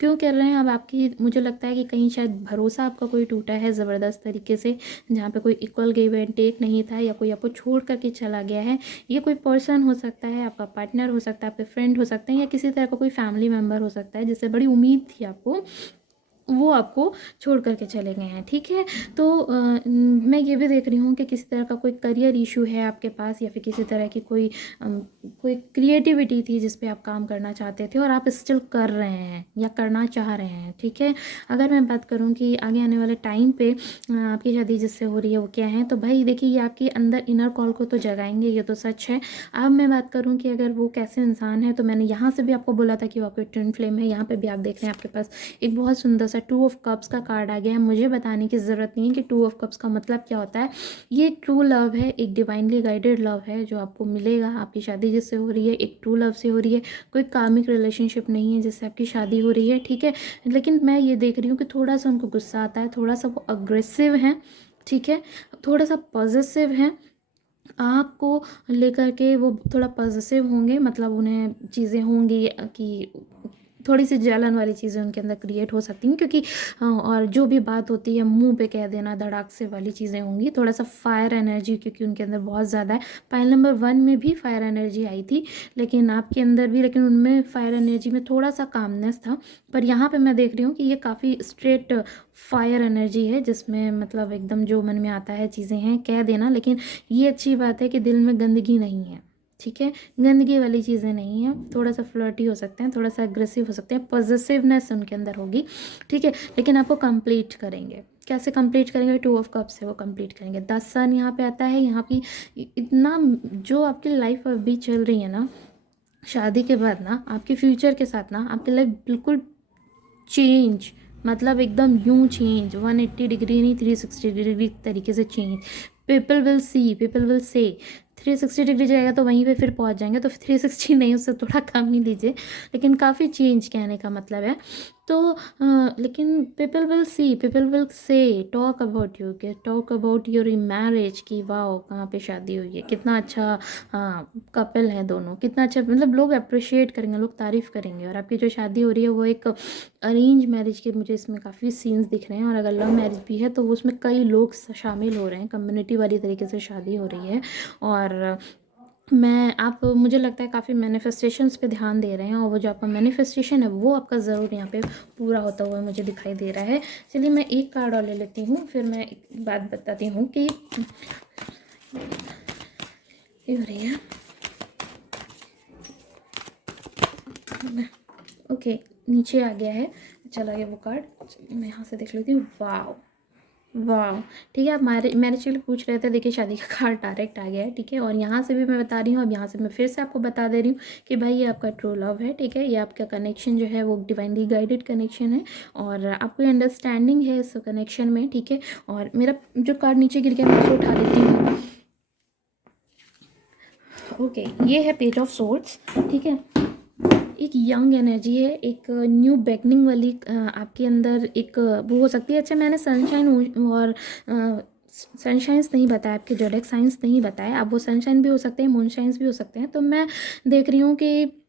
क्यों कर रहे हैं? अब आपकी, मुझे लगता है कि कहीं शायद भरोसा आपका कोई टूटा है ज़बरदस्त तरीके से, जहाँ पे कोई इक्वल गिव एंड टेक नहीं था, या कोई आपको छोड़ करके चला गया है। ये कोई पर्सन हो सकता है, आपका पार्टनर हो सकता है, आपके फ्रेंड हो सकते हैं, या किसी तरह का कोई फैमिली मेम्बर हो सकता है जिससे बड़ी उम्मीद थी आपको, वो आपको छोड़ करके चले गए हैं। ठीक है, तो मैं ये भी देख रही हूँ कि किसी तरह का कोई करियर इशू है आपके पास, या फिर किसी तरह की कोई क्रिएटिविटी थी जिस पे आप काम करना चाहते थे और आप स्टिल कर रहे हैं या करना चाह रहे हैं। ठीक है, अगर मैं बात करूँ कि आगे आने वाले टाइम पे आपकी शादी जिससे हो रही है वो क्या है, तो भाई देखिए ये आपके अंदर इनर कॉल को तो जगाएंगे, ये तो सच है। अब मैं बात करूँ कि अगर वो कैसे इंसान है, तो मैंने यहाँ से भी आपको बोला था कि वो आपके ट्विन फ्लेम है। यहाँ पे भी आप देख रहे हैं आपके पास एक बहुत सुंदर सा 2 ऑफ कप्स का कार्ड आ गया है। मुझे बताने की ज़रूरत नहीं है कि 2 ऑफ कप्स का मतलब क्या होता है। ये एक ट्रू लव है, एक डिवाइनली गाइडेड लव है जो आपको मिलेगा। आपकी शादी जिससे हो रही है एक ट्रू लव से हो रही है, कोई कार्मिक रिलेशनशिप नहीं है जिससे आपकी शादी हो रही है। ठीक है, लेकिन मैं ये देख रही हूँ कि थोड़ा सा उनको गुस्सा आता है, थोड़ा सा वो अग्रेसिव हैं। ठीक है, थोड़ा सा पॉजिटिव हैं आपको लेकर के, वो थोड़ा पॉजिटिव होंगे, मतलब उन्हें चीज़ें होंगी कि थोड़ी सी जलन वाली चीज़ें उनके अंदर क्रिएट हो सकती हैं, क्योंकि और जो भी बात होती है मुंह पे कह देना, धड़ाक से वाली चीज़ें होंगी। थोड़ा सा फायर एनर्जी क्योंकि उनके अंदर बहुत ज़्यादा है। पाइल नंबर 1 में भी फायर एनर्जी आई थी, लेकिन आपके अंदर भी, लेकिन उनमें फायर एनर्जी में थोड़ा सा कामनेस था। पर यहाँ पे मैं देख रही हूँ कि ये काफ़ी स्ट्रेट फायर एनर्जी है, जिसमें मतलब एकदम जो मन में आता है चीज़ें हैं कह देना। लेकिन ये अच्छी बात है कि दिल में गंदगी नहीं है। ठीक है, गंदगी वाली चीज़ें नहीं है। थोड़ा सा फ्लर्टी हो सकते हैं, थोड़ा सा अग्रेसिव हो सकते हैं, पॉजिटिवनेस उनके अंदर होगी। ठीक है, लेकिन आपको कंप्लीट करेंगे। कैसे कंप्लीट करेंगे? 2 ऑफ कप्स से वो कंप्लीट करेंगे। 10 सन यहाँ पे आता है। यहाँ की इतना जो आपकी लाइफ अभी चल रही है ना, शादी के बाद ना आपके फ्यूचर के साथ ना आपकी लाइफ बिल्कुल चेंज, मतलब एकदम यूं चेंज, 180 डिग्री नहीं 360 डिग्री तरीके से change. People will see, people will say. 360 degree जाएगा तो वहीं पे फिर पहुंच जाएंगे, तो 360 नहीं, उससे थोड़ा कम ही लीजिए, लेकिन काफ़ी चेंज कहने का मतलब है। तो लेकिन people will say talk about you, के टॉक अबाउट योर मैरिज की वाओ कहाँ पे शादी हुई है, कितना अच्छा कपल है दोनों, कितना अच्छा, मतलब लोग अप्रिशिएट करेंगे, लोग तारीफ़ करेंगे। और आपकी जो शादी हो रही है वो एक अरेंज मैरिज के मुझे इसमें काफ़ी सीन्स दिख रहे हैं। और अगर लव मैरिज भी है तो उसमें कई लोग शामिल हो रहे हैं, कम्युनिटी वाली तरीके से शादी हो रही है। और आप मुझे लगता है काफ़ी मैनिफेस्टेशंस पे ध्यान दे रहे हैं, और वो जो आपका मैनिफेस्टेशन है वो आपका ज़रूर यहाँ पे पूरा होता हुआ मुझे दिखाई दे रहा है। चलिए मैं एक कार्ड और ले लेती हूँ, फिर मैं एक बात बताती हूँ कि ये हो रही है। ओके, नीचे आ गया है, चला गया वो कार्ड, मैं यहाँ से देख लेती हूँ। वाह वाह, ठीक है। आप मैरिज के लिए पूछ रहे थे, देखिए शादी का कार्ड डायरेक्ट आ गया है, ठीक है। और यहाँ से भी मैं बता रही हूँ, अब यहाँ से मैं फिर से आपको बता दे रही हूँ कि भाई ये आपका ट्रू लव है, ठीक है। ये आपका कनेक्शन जो है वो डिवाइनली गाइडेड कनेक्शन है, और आपको अंडरस्टैंडिंग है इस कनेक्शन में, ठीक है। और मेरा जो कार्ड नीचे गिर गया मैं उसको उठा लेती हूँ। ओके, ये है पेज ऑफ सोर्ड्स, ठीक है। एक यंग एनर्जी है, एक न्यू बिगनिंग वाली आपके अंदर एक वो हो सकती है। अच्छा, मैंने सनशाइन और सनशाइन्स नहीं बताया, आपके जोडिएक साइंस नहीं बताया। अब वो सनशाइन भी हो सकते हैं, मूनशाइन्स भी हो सकते हैं। तो मैं देख रही हूँ कि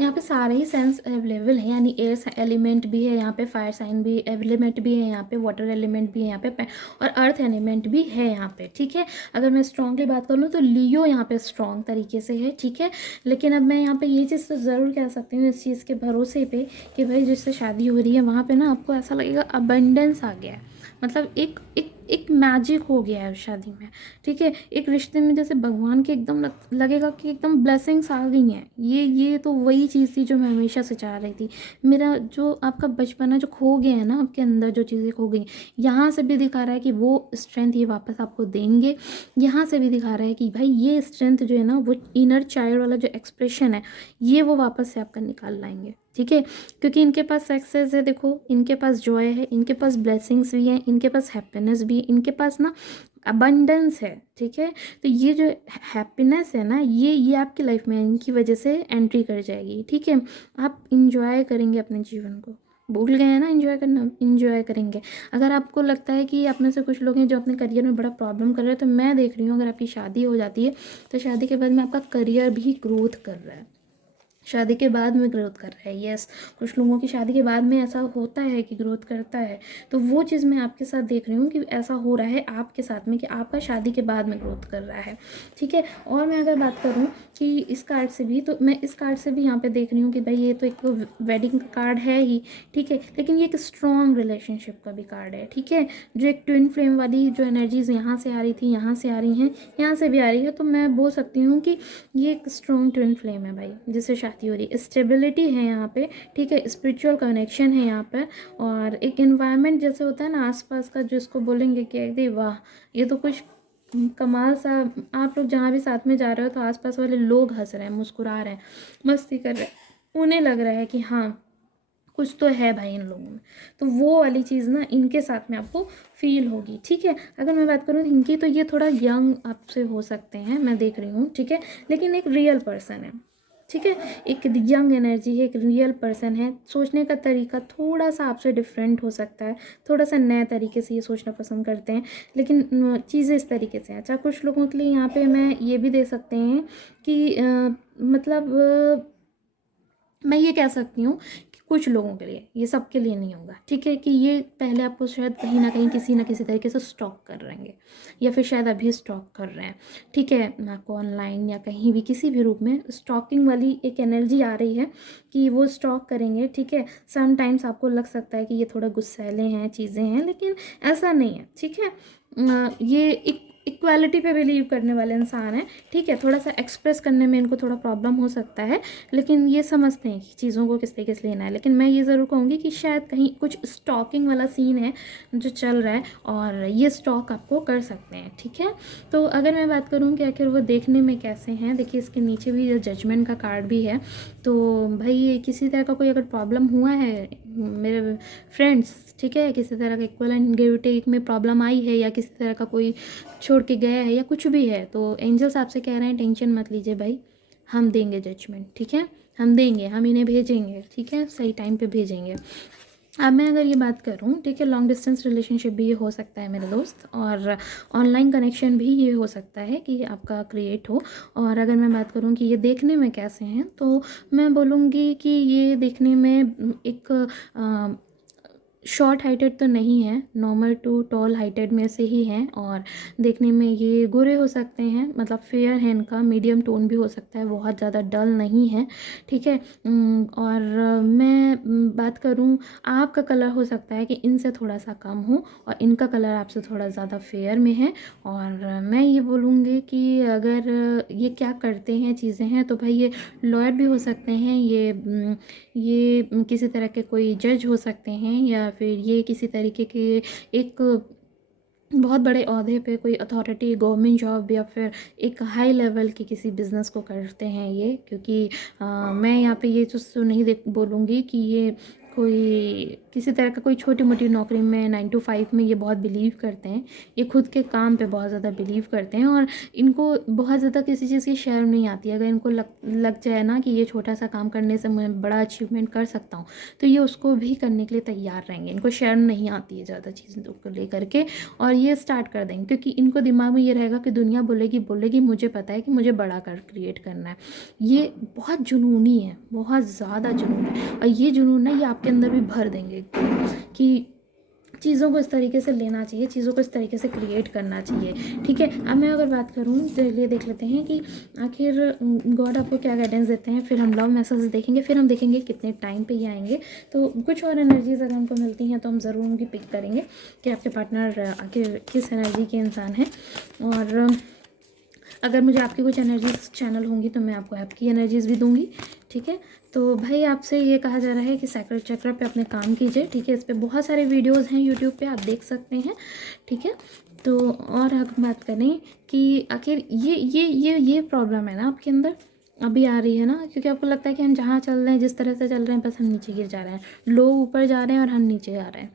यहाँ पे सारे ही साइंस अवेलेबल हैं, यानी एयर एलिमेंट भी है यहाँ पे, फायर साइन भी एलिमेंट भी है यहाँ पे, वाटर एलिमेंट भी है यहाँ पे, और अर्थ एलिमेंट भी है यहाँ पे, ठीक है। अगर मैं स्ट्रांगली बात कर लूँ तो लियो यहाँ पे स्ट्रांग तरीके से है, ठीक है। लेकिन अब मैं यहाँ पे ये चीज़ तो ज़रूर कह सकती हूँ इस चीज़ के भरोसे पे कि भाई जिससे शादी हो रही है वहाँ पे ना आपको ऐसा लगेगा अबंडेंस आ गया है, मतलब एक मैजिक हो गया है शादी में, ठीक है। एक रिश्ते में जैसे भगवान के एकदम लगेगा कि एकदम ब्लेसिंग्स आ गई हैं। ये तो वही चीज़ थी जो मैं हमेशा से चाह रही थी। मेरा जो आपका बचपन है जो खो गया है ना आपके अंदर, जो चीज़ें खो गई, यहाँ से भी दिखा रहा है कि वो स्ट्रेंथ ये वापस आपको देंगे। यहाँ से भी दिखा रहा है कि भाई ये स्ट्रेंथ जो है ना, वो इनर चाइल्ड वाला जो एक्सप्रेशन है ये वो वापस से आपका निकाल लाएंगे, ठीक है। क्योंकि इनके पास सक्सेस है, देखो इनके पास जॉय है, इनके पास ब्लेसिंग्स भी हैं, इनके पास हैप्पीनेस भी है, इनके पास ना अबंडेंस है, ठीक है। तो ये जो हैप्पीनेस है ना, ये आपकी लाइफ में इनकी वजह से एंट्री कर जाएगी, ठीक है। आप इंजॉय करेंगे अपने जीवन को, भूल गए हैं ना इंजॉय करना, इंजॉय करेंगे। अगर आपको लगता है कि आप में से कुछ लोग हैं जो अपने करियर में बड़ा प्रॉब्लम कर रहे हैं, तो मैं देख रही हूँ अगर आपकी शादी हो जाती है तो शादी के बाद में आपका करियर भी ग्रोथ कर रहा है, शादी के बाद में ग्रोथ कर रहा है। यस, कुछ लोगों की शादी के बाद में ऐसा होता है कि ग्रोथ करता है, तो वो चीज़ मैं आपके साथ देख रही हूँ कि ऐसा हो रहा है आपके साथ में कि आपका शादी के बाद में ग्रोथ कर रहा है, ठीक है। और मैं अगर बात करूँ कि इस कार्ड से भी, तो मैं इस कार्ड से भी यहाँ पे देख रही हूँ कि भाई ये तो एक वेडिंग का कार्ड है ही, ठीक है, लेकिन ये एक स्ट्रॉन्ग रिलेशनशिप का भी कार्ड है, ठीक है। जो एक ट्विन फ्लेम वाली जो एनर्जीज यहाँ से आ रही थी, यहाँ से आ रही हैं, यहाँ से भी आ रही है, तो मैं बोल सकती हूँ कि ये एक स्ट्रॉन्ग ट्विन फ्लेम है भाई, जिससे शादी हो रही है। स्टेबिलिटी है यहाँ पे, ठीक है, स्पिरिचुअल कनेक्शन है यहाँ पे, और एक एनवायरनमेंट जैसे होता है ना आसपास का, जिसको बोलेंगे कि अरे वाह ये तो कुछ कमाल सा। आप लोग जहाँ भी साथ में जा रहे हो तो आसपास वाले लोग हंस रहे हैं, मुस्कुरा रहे हैं, मस्ती कर रहे हैं, उन्हें लग रहा है कि हाँ कुछ तो है भाई इन लोगों में। तो वो वाली चीज़ ना इनके साथ में आपको फील होगी, ठीक है। अगर मैं बात करूँ इनकी, तो ये थोड़ा यंग आपसे हो सकते हैं, मैं देख रही हूँ, ठीक है, लेकिन एक रियल पर्सन है, ठीक है। एक यंग एनर्जी है, एक रियल पर्सन है। सोचने का तरीका थोड़ा सा आपसे डिफरेंट हो सकता है, थोड़ा सा नए तरीके से ये सोचना पसंद करते हैं, लेकिन चीज़ें इस तरीके से हैं। अच्छा, कुछ लोगों के लिए यहाँ पे मैं ये भी दे सकते हैं कि मतलब मैं ये कह सकती हूँ कि कुछ लोगों के लिए, ये सबके लिए नहीं होगा, ठीक है, कि ये पहले आपको शायद कहीं ना कहीं किसी ना किसी तरीके से स्टॉक कर रहेंगे, या फिर शायद अभी स्टॉक कर रहे हैं, ठीक है। आपको ऑनलाइन या कहीं भी किसी भी रूप में स्टॉकिंग वाली एक एनर्जी आ रही है कि वो स्टॉक करेंगे, ठीक है। समटाइम्स आपको लग सकता है कि ये थोड़ा गुस्सैले हैं, चीज़ें हैं, लेकिन ऐसा नहीं है, ठीक है। ये इक्वालिटी पे बिलीव करने वाले इंसान हैं, ठीक है। थोड़ा सा एक्सप्रेस करने में इनको थोड़ा प्रॉब्लम हो सकता है, लेकिन ये समझते हैं कि चीज़ों को किस तरीके से लेना है। लेकिन मैं ये ज़रूर कहूँगी कि शायद कहीं कुछ स्टॉकिंग वाला सीन है जो चल रहा है, और ये स्टॉक आपको कर सकते हैं, ठीक है। तो अगर मैं बात करूँ कि आखिर वो देखने में कैसे हैं, देखिए इसके नीचे भी जजमेंट का कार्ड भी है। तो भाई किसी तरह का कोई अगर प्रॉब्लम हुआ है मेरे फ्रेंड्स, ठीक है, किसी तरह का इक्वल एंड गिव टेक में प्रॉब्लम आई है, या किसी तरह का कोई छोड़ के गया है या कुछ भी है, तो एंजल्स आपसे कह रहे हैं टेंशन मत लीजिए भाई, हम देंगे जजमेंट, ठीक है, हम देंगे, हम इन्हें भेजेंगे, ठीक है, सही टाइम पे भेजेंगे। अब मैं अगर ये बात करूँ, ठीक है, लॉन्ग डिस्टेंस रिलेशनशिप भी ये हो सकता है मेरे दोस्त, और ऑनलाइन कनेक्शन भी ये हो सकता है कि आपका क्रिएट हो। और अगर मैं बात करूँ कि ये देखने में कैसे हैं, तो मैं बोलूँगी कि ये देखने में एक शॉर्ट हाइटेड तो नहीं है, नॉर्मल टू टॉल हाइटेड में से ही हैं, और देखने में ये गोरे हो सकते हैं, मतलब फेयर है, इनका मीडियम टोन भी हो सकता है, बहुत ज़्यादा डल नहीं है, ठीक है। और मैं बात करूँ, आपका कलर हो सकता है कि इनसे थोड़ा सा कम हो और इनका कलर आपसे थोड़ा ज़्यादा फेयर में है। और मैं ये बोलूँगी कि अगर ये क्या करते हैं चीज़ें हैं, तो भाई ये लॉयर भी हो सकते हैं, ये किसी तरह के कोई जज हो सकते हैं, या फिर ये किसी तरीके के एक बहुत बड़े ओहदे पे कोई अथॉरिटी, गवर्नमेंट जॉब, या फिर एक हाई लेवल की किसी बिज़नेस को करते हैं ये। क्योंकि मैं यहाँ पे ये चीज़ तो नहीं देख बोलूँगी कि ये कोई किसी तरह का कोई छोटी मोटी नौकरी में 9 to 5 में ये बहुत बिलीव करते हैं। ये खुद के काम पे बहुत ज़्यादा बिलीव करते हैं, और इनको बहुत ज़्यादा किसी चीज़ की शर्म नहीं आती। अगर इनको लग जाए ना कि ये छोटा सा काम करने से मैं बड़ा अचीवमेंट कर सकता हूँ, तो ये उसको भी करने के लिए तैयार रहेंगे। इनको शर्म नहीं आती है ज़्यादा चीज़ों को लेकर के, और ये स्टार्ट कर देंगे, क्योंकि इनको दिमाग में ये रहेगा कि दुनिया बोलेगी बोलेगी, मुझे पता है कि मुझे बड़ा कर क्रिएट करना है। ये बहुत जुनूनी है, बहुत ज़्यादा जुनून है, और ये जुनून है ये आपके अंदर भी भर देंगे कि चीज़ों को इस तरीके से लेना चाहिए, चीज़ों को इस तरीके से क्रिएट करना चाहिए, ठीक है। अब मैं अगर बात करूँ, चलिए देख लेते हैं कि आखिर गॉड आपको क्या गाइडेंस देते हैं। फिर हम लव मैसेज देखेंगे, फिर हम देखेंगे कितने टाइम पे ये आएंगे। तो कुछ और एनर्जीज अगर हमको मिलती हैं तो हम ज़रूर उनकी पिक करेंगे कि आपके पार्टनर आखिर किस एनर्जी के इंसान हैं। और अगर मुझे आपकी कुछ एनर्जीज चैनल होंगी तो मैं आपको आपकी एनर्जीज भी दूंगी, ठीक है। तो भाई आपसे ये कहा जा रहा है कि सैक्रल चक्र पे अपने काम कीजिए, ठीक है। इस पर बहुत सारे वीडियोस हैं यूट्यूब पे, आप देख सकते हैं, ठीक है। तो और हम बात करें कि आखिर ये प्रॉब्लम है ना आपके अंदर अभी आ रही है ना, क्योंकि आपको लगता है कि हम जहाँ चल रहे हैं, जिस तरह से चल रहे हैं, बस हम नीचे गिर जा रहे हैं। लोग ऊपर जा रहे हैं और हम नीचे आ रहे हैं।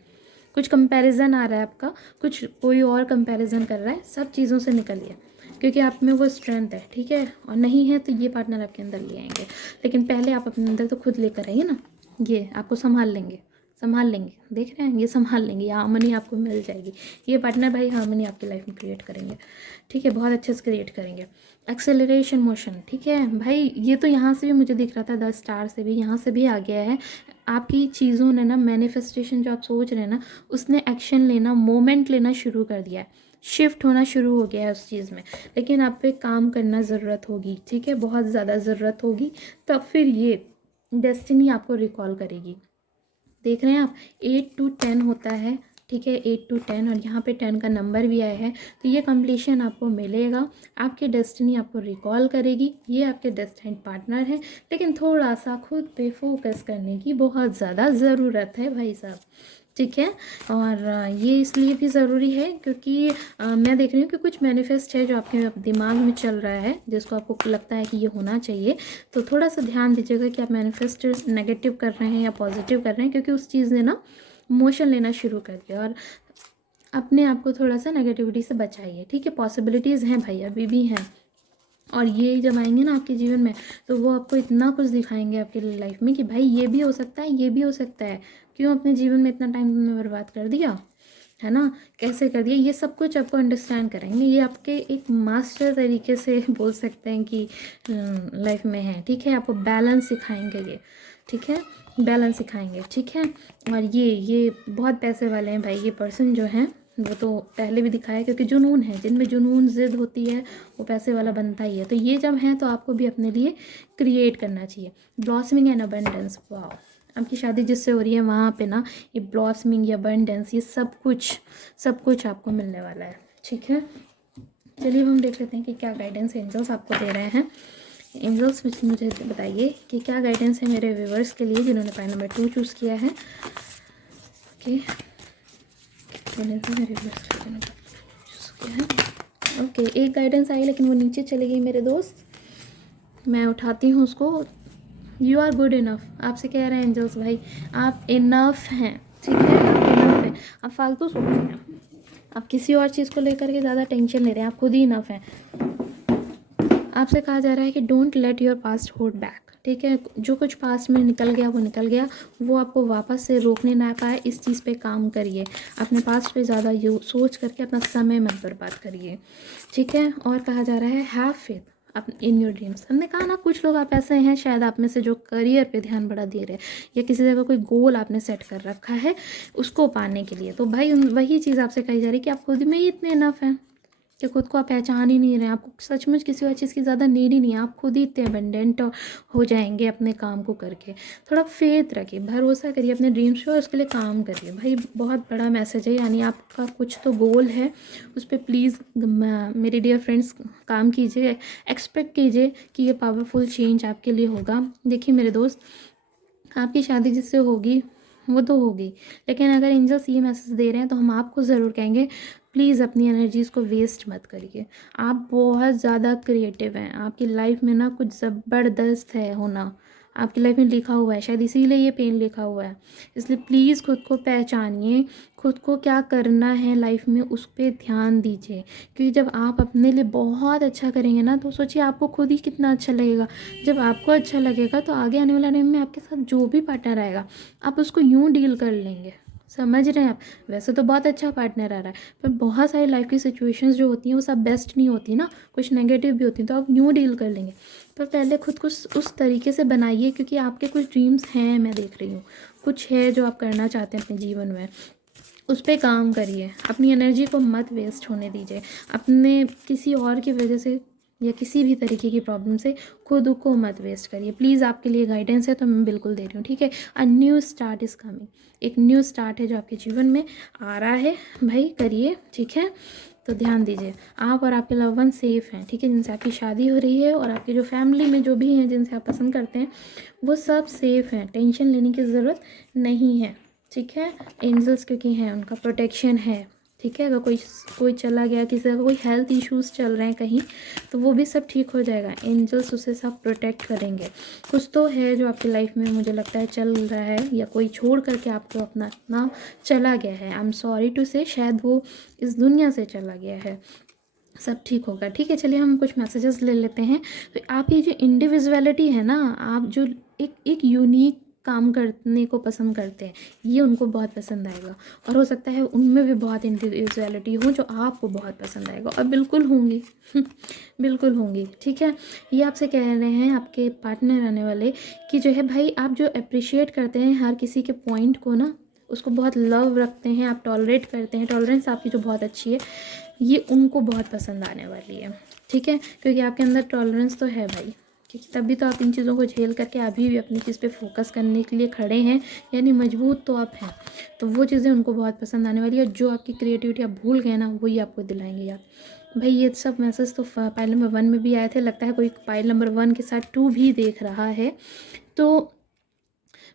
कुछ कंपैरिजन आ रहा है आपका, कुछ कोई और कंपैरिजन कर रहा है। सब चीज़ों से निकलिए, क्योंकि आप में वो स्ट्रेंथ है, ठीक है। और नहीं है तो ये पार्टनर आपके अंदर ले आएंगे, लेकिन पहले आप अपने अंदर तो खुद लेकर आइए ना। ये आपको संभाल लेंगे, संभाल लेंगे, देख रहे हैं, ये संभाल लेंगे, ये हार्मनी आपको मिल जाएगी। ये पार्टनर भाई हार्मनी आपकी लाइफ में क्रिएट करेंगे, ठीक है, बहुत अच्छे से क्रिएट करेंगे। एक्सेलरेशन मोशन, ठीक है भाई, ये तो यहाँ से भी मुझे दिख रहा था, 10 स्टार से भी, यहाँ से भी आ गया है। आपकी चीज़ों ने ना, मैनिफेस्टेशन जो आप सोच रहे हैं ना, उसने एक्शन लेना, मोमेंट लेना शुरू कर दिया है, शिफ्ट होना शुरू हो गया है उस चीज़ में। लेकिन आप पे काम करना ज़रूरत होगी, ठीक है, बहुत ज़्यादा ज़रूरत होगी, तब फिर ये डेस्टिनी आपको रिकॉल करेगी। देख रहे हैं आप, 8 to 10 होता है, ठीक है, 8 to 10, और यहाँ पे 10 का नंबर भी आया है। तो ये कंप्लीशन आपको मिलेगा, आपकी डेस्टिनी आपको रिकॉल करेगी। ये आपके डेस्टिनी पार्टनर है, लेकिन थोड़ा सा खुद पे फोकस करने की बहुत ज़्यादा ज़रूरत है भाई साहब, ठीक है। और ये इसलिए भी ज़रूरी है क्योंकि मैं देख रही हूँ कि कुछ मैनिफेस्ट है जो आपके दिमाग में चल रहा है, जिसको आपको लगता है कि ये होना चाहिए। तो थोड़ा सा ध्यान दीजिएगा कि आप मैनिफेस्ट नेगेटिव कर रहे हैं या पॉजिटिव कर रहे हैं, क्योंकि उस चीज़ ने ना मोशन लेना शुरू कर दिया। और अपने आप को थोड़ा सा नेगेटिविटी से बचाइए, ठीक है। पॉसिबिलिटीज़ हैं भाई, अभी भी हैं, और ये जब आएंगे ना आपके जीवन में, तो वो आपको इतना कुछ दिखाएंगे आपके लाइफ में कि भाई ये भी हो सकता है, ये भी हो सकता है। क्यों अपने जीवन में इतना टाइम तुमने बर्बाद कर दिया है ना, कैसे कर दिया, ये सब कुछ आपको अंडरस्टैंड कराएंगे। ये आपके एक मास्टर तरीके से बोल सकते हैं कि लाइफ में है, ठीक है। आपको बैलेंस सिखाएंगे ये, ठीक है, बैलेंस सिखाएंगे, ठीक है। और ये बहुत पैसे वाले हैं भाई, ये पर्सन जो हैं, वो तो पहले भी दिखाया, क्योंकि जुनून है, जिनमें जुनून ज़िद होती है वो पैसे वाला बनता ही है। तो ये जब है तो आपको भी अपने लिए क्रिएट करना चाहिए। ब्लॉसमिंग एंड अबंडेंस, वाह, आपकी शादी जिससे हो रही है वहाँ पे ना ये ब्लॉसमिंग या अबंडेंस, ये सब कुछ आपको मिलने वाला है, ठीक है। चलिए हम देख लेते हैं कि क्या गाइडेंस एंजल्स आपको दे रहे हैं। एंजल्स मुझे बताइए कि क्या गाइडेंस है मेरे व्यूवर्स के लिए जिन्होंने पाई नंबर 2 चूज़ किया है। ओके, ओके, एक गाइडेंस आई लेकिन वो नीचे चली गई मेरे दोस्त, मैं उठाती हूँ उसको। यू आर गुड इनफ, आपसे कह रहे हैं एंजल्स भाई, आप इनफ हैं, ठीक है, आप इनफ हैं। आप फालतू सोच रहे हैं, आप किसी और चीज़ को लेकर के ज़्यादा टेंशन ले रहे हैं, आप खुद ही इनफ हैं। आपसे कहा जा रहा है कि don't let your past hold back, ठीक है, जो कुछ पास्ट में निकल गया वो निकल गया, वो आपको वापस से रोकने ना पाए। इस चीज़ पे काम करिए, अपने पास्ट पे ज़्यादा सोच करके अपना समय मत बर्बाद करिए, ठीक है। और कहा जा रहा है have faith up in your dreams. हमने कहा ना, कुछ लोग आप ऐसे हैं शायद आप में से जो करियर पे ध्यान बड़ा दे रहे हैं, या किसी जगह कोई गोल आपने सेट कर रखा है उसको पाने के लिए, तो भाई वही चीज़ आपसे कही जा रही है कि आप खुद में ही इतने इनफ हैं कि खुद को आप पहचान ही नहीं रहे हैं। आपको सचमुच किसी और चीज़ की ज़्यादा नीड ही नहीं है, आप खुद ही इतने अबंडेंट हो जाएंगे अपने काम को करके। थोड़ा फेथ रखिए, भरोसा करिए अपने ड्रीम्स पे और उसके लिए काम करिए। भाई बहुत बड़ा मैसेज है, यानी आपका कुछ तो गोल है, उस पर प्लीज़ मेरे डियर फ्रेंड्स काम कीजिए, एक्सपेक्ट कीजिए कि ये पावरफुल चेंज आपके लिए होगा। देखिए मेरे दोस्त, आपकी शादी जिससे होगी वो तो होगी, लेकिन अगर एंजल्स ये मैसेज दे रहे हैं तो हम आपको ज़रूर कहेंगे प्लीज़ अपनी एनर्जीज़ को वेस्ट मत करिए। आप बहुत ज़्यादा क्रिएटिव हैं, आपकी लाइफ में ना कुछ ज़बरदस्त है होना, आपकी लाइफ में लिखा हुआ है, शायद इसीलिए ये पेन लिखा हुआ है। इसलिए प्लीज़ खुद को पहचानिए, खुद को क्या करना है लाइफ में उस पर ध्यान दीजिए, क्योंकि जब आप अपने लिए बहुत अच्छा करेंगे ना तो सोचिए आपको खुद ही कितना अच्छा लगेगा। जब आपको अच्छा लगेगा तो आगे आने वाला टाइम में आपके साथ जो भी पार्टनर आएगा आप उसको यूँ डील कर लेंगे। समझ रहे हैं आप? वैसे तो बहुत अच्छा पार्टनर आ रहा है, पर बहुत सारी लाइफ की सिचुएशंस जो होती हैं वो सब बेस्ट नहीं होती ना, कुछ नेगेटिव भी होती हैं, तो आप यूँ डील कर लेंगे। पर पहले खुद को उस तरीके से बनाइए, क्योंकि आपके कुछ ड्रीम्स हैं, मैं देख रही हूँ कुछ है जो आप करना चाहते हैं अपने जीवन में, उस पर काम करिए। अपनी एनर्जी को मत वेस्ट होने दीजिए, अपने किसी और की वजह से या किसी भी तरीके की प्रॉब्लम से खुद को मत वेस्ट करिए। प्लीज़ आपके लिए गाइडेंस है तो मैं बिल्कुल दे रही हूँ, ठीक है। A new start is coming, एक न्यू स्टार्ट है जो आपके जीवन में आ रहा है, भाई करिए, ठीक है। तो ध्यान दीजिए, आप और आपके लव वन सेफ़ हैं, ठीक है, जिनसे आपकी शादी हो रही है और आपकी जो फैमिली में जो भी हैं जिनसे आप पसंद करते हैं वो सब सेफ़ हैं, टेंशन लेने की ज़रूरत नहीं है, ठीक है। एंजल्स क्योंकि हैं, उनका प्रोटेक्शन है, ठीक है। अगर कोई चला गया, किसी का कोई हेल्थ इश्यूज़ चल रहे हैं कहीं, तो वो भी सब ठीक हो जाएगा, एंजल्स उसे सब प्रोटेक्ट करेंगे। कुछ तो है जो आपकी लाइफ में मुझे लगता है चल रहा है, या कोई छोड़ करके आपको अपना चला गया है, आई एम सॉरी टू से, शायद वो इस दुनिया से चला गया है। सब ठीक होगा, ठीक है। चलिए हम कुछ मैसेजेस ले लेते हैं। तो आप ये जो इंडिविजुअलिटी है ना, आप जो एक यूनिक काम करने को पसंद करते हैं, ये उनको बहुत पसंद आएगा, और हो सकता है उनमें भी बहुत इंडिविजुअलिटी हो जो आपको बहुत पसंद आएगा, और बिल्कुल होंगी बिल्कुल होंगी, ठीक है। ये आपसे कह रहे हैं आपके पार्टनर आने वाले कि जो है भाई, आप जो अप्रिशिएट करते हैं हर किसी के पॉइंट को ना, उसको बहुत लव रखते हैं, आप टॉलरेट करते हैं, टॉलरेंस आपकी जो बहुत अच्छी है, ये उनको बहुत पसंद आने वाली है, ठीक है। क्योंकि आपके अंदर टॉलरेंस तो है भाई, क्योंकि तभी तो आप इन चीज़ों को झेल करके अभी भी अपनी चीज़ पे फोकस करने के लिए खड़े हैं, यानी मजबूत तो आप हैं। तो वो चीज़ें उनको बहुत पसंद आने वाली है, जो आपकी क्रिएटिविटी आप भूल गए ना वही आपको दिलाएंगे याद। भाई ये सब मैसेज तो पाइल नंबर 1 में भी आए थे, लगता है कोई पाइल नंबर 1 के साथ 2 भी देख रहा है। तो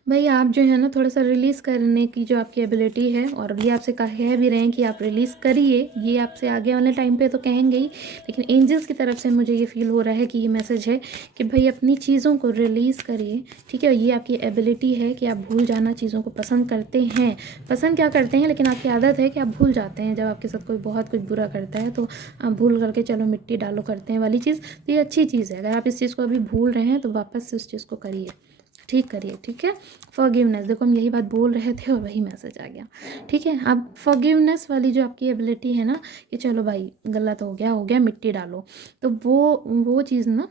भाई आप जो है ना थोड़ा सा रिलीज़ करने की जो आपकी एबिलिटी है, और ये आपसे कह भी रहे हैं कि आप रिलीज़ करिए, ये आपसे आगे वाले टाइम पे तो कहेंगे ही, लेकिन एंजल्स की तरफ से मुझे ये फील हो रहा है कि ये मैसेज है कि भाई अपनी चीज़ों को रिलीज़ करिए, ठीक है। ये आपकी एबिलिटी है कि आप भूल जाना चीज़ों को पसंद करते हैं, पसंद क्या करते हैं, लेकिन आपकी आदत है कि आप भूल जाते हैं। जब आपके साथ कोई बहुत कुछ बुरा करता है तो आप भूल करके चलो मिट्टी डालो करते हैं वाली चीज़, तो ये अच्छी चीज़ है। अगर आप इस चीज़ को अभी भूल रहे हैं तो वापस से उस चीज़ को करिए, ठीक करिए, ठीक है। फॉरगिवनेस, देखो हम यही बात बोल रहे थे और वही मैसेज आ गया, ठीक है। अब फॉरगिवनेस वाली जो आपकी एबिलिटी है ना, कि चलो भाई गलत हो गया मिट्टी डालो, तो वो चीज़ ना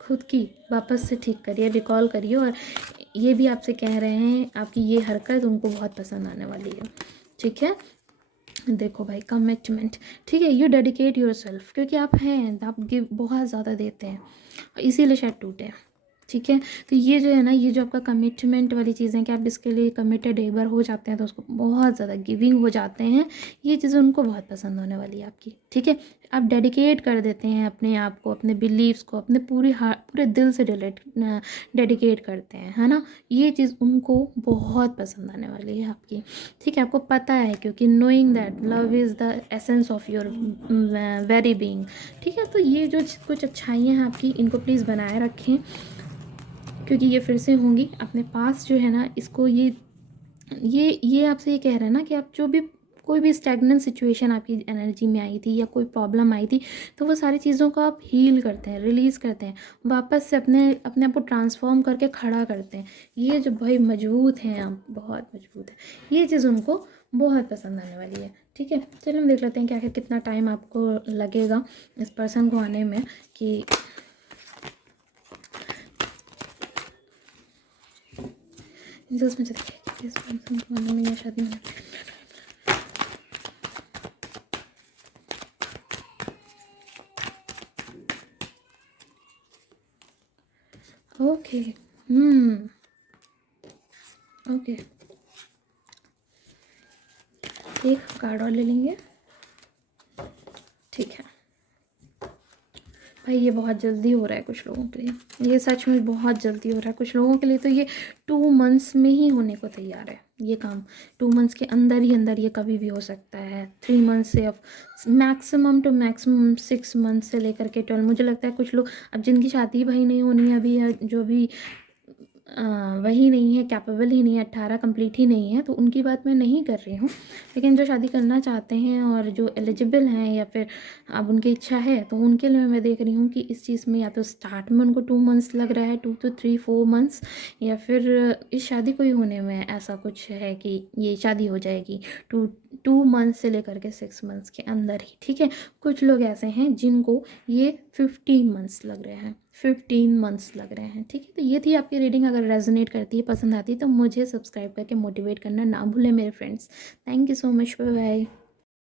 खुद की वापस से ठीक करिए, रिकॉल करिए। और ये भी आपसे कह रहे हैं आपकी ये हरकत उनको बहुत पसंद आने वाली है, ठीक है। देखो भाई कमिटमेंट, ठीक है, यू डेडिकेट योर सेल्फ, क्योंकि आप हैं, आप गिव बहुत ज़्यादा देते हैं, इसीलिए शायद टूटे, ठीक है। तो ये जो है ना, ये जो आपका कमिटमेंट वाली चीज़ें कि आप इसके लिए कमिटेड एक बार हो जाते हैं तो उसको बहुत ज़्यादा गिविंग हो जाते हैं, ये चीज़ें उनको बहुत पसंद होने वाली है आपकी, ठीक है। आप डेडिकेट कर देते हैं अपने आप को, अपने बिलीव्स को, अपने पूरे दिल से डेडिकेट करते हैं, है ना। ये चीज़ उनको बहुत पसंद आने वाली है आपकी, ठीक है। आपको पता है, क्योंकि knowing that love is the essence of your very being, ठीक है। तो ये जो कुछ अच्छाइयाँ हैं आपकी, इनको प्लीज़ बनाए रखें, क्योंकि ये फिर से होंगी अपने पास जो है ना, इसको ये आपसे ये कह रहे हैं ना कि आप जो भी कोई भी स्टैग्नेंट सिचुएशन आपकी एनर्जी में आई थी या कोई प्रॉब्लम आई थी, तो वो सारी चीज़ों को आप हील करते हैं, रिलीज़ करते हैं, वापस से अपने अपने आप को ट्रांसफॉर्म करके खड़ा करते हैं। ये जो भाई मजबूत हैं आप, बहुत मजबूत है, ये चीज़ उनको बहुत पसंद आने वाली है। ठीक है, चलो हम देख लेते हैं क्या क्या कितना टाइम आपको लगेगा इस पर्सन को आने में, कि इसमें देखिए इस पर्सन को आने में या शादी में। ओके, ओके, एक कार्ड और ले लेंगे। ठीक है भाई, ये बहुत जल्दी हो रहा है कुछ लोगों के लिए, ये सच में बहुत जल्दी हो रहा है कुछ लोगों के लिए, तो ये 2 मंथ्स में ही होने को तैयार है ये काम। 2 मंथ्स के अंदर ही अंदर, ये कभी भी हो सकता है। 3 मंथ्स से अब मैक्सिमम टू मैक्सिमम 6 मंथ्स से लेकर के 12। मुझे लगता है कुछ लोग अब जिनकी शादी भाई नहीं होनी है अभी, या जो भी वही नहीं है, कैपेबल ही नहीं है, 18 कंप्लीट ही नहीं है, तो उनकी बात मैं नहीं कर रही हूँ। लेकिन जो शादी करना चाहते हैं और जो एलिजिबल हैं, या फिर अब उनकी इच्छा है, तो उनके लिए मैं देख रही हूँ कि इस चीज़ में या तो स्टार्ट में उनको 2 मंथ्स लग रहा है, 2 to 3 4 मंथ्स, या फिर इस शादी को ही होने में ऐसा कुछ है कि ये शादी हो जाएगी 2 मंथ्स से लेकर के 6 मंथ्स के अंदर ही। ठीक है, कुछ लोग ऐसे हैं जिनको ये 15 मंथ्स लग रहे हैं, 15 मंथ्स लग रहे हैं। ठीक है, तो ये थी आपकी रीडिंग। अगर रेजोनेट करती है, पसंद आती है, तो मुझे सब्सक्राइब करके मोटिवेट करना ना भूलें मेरे friends. Thank you so much, bye bye.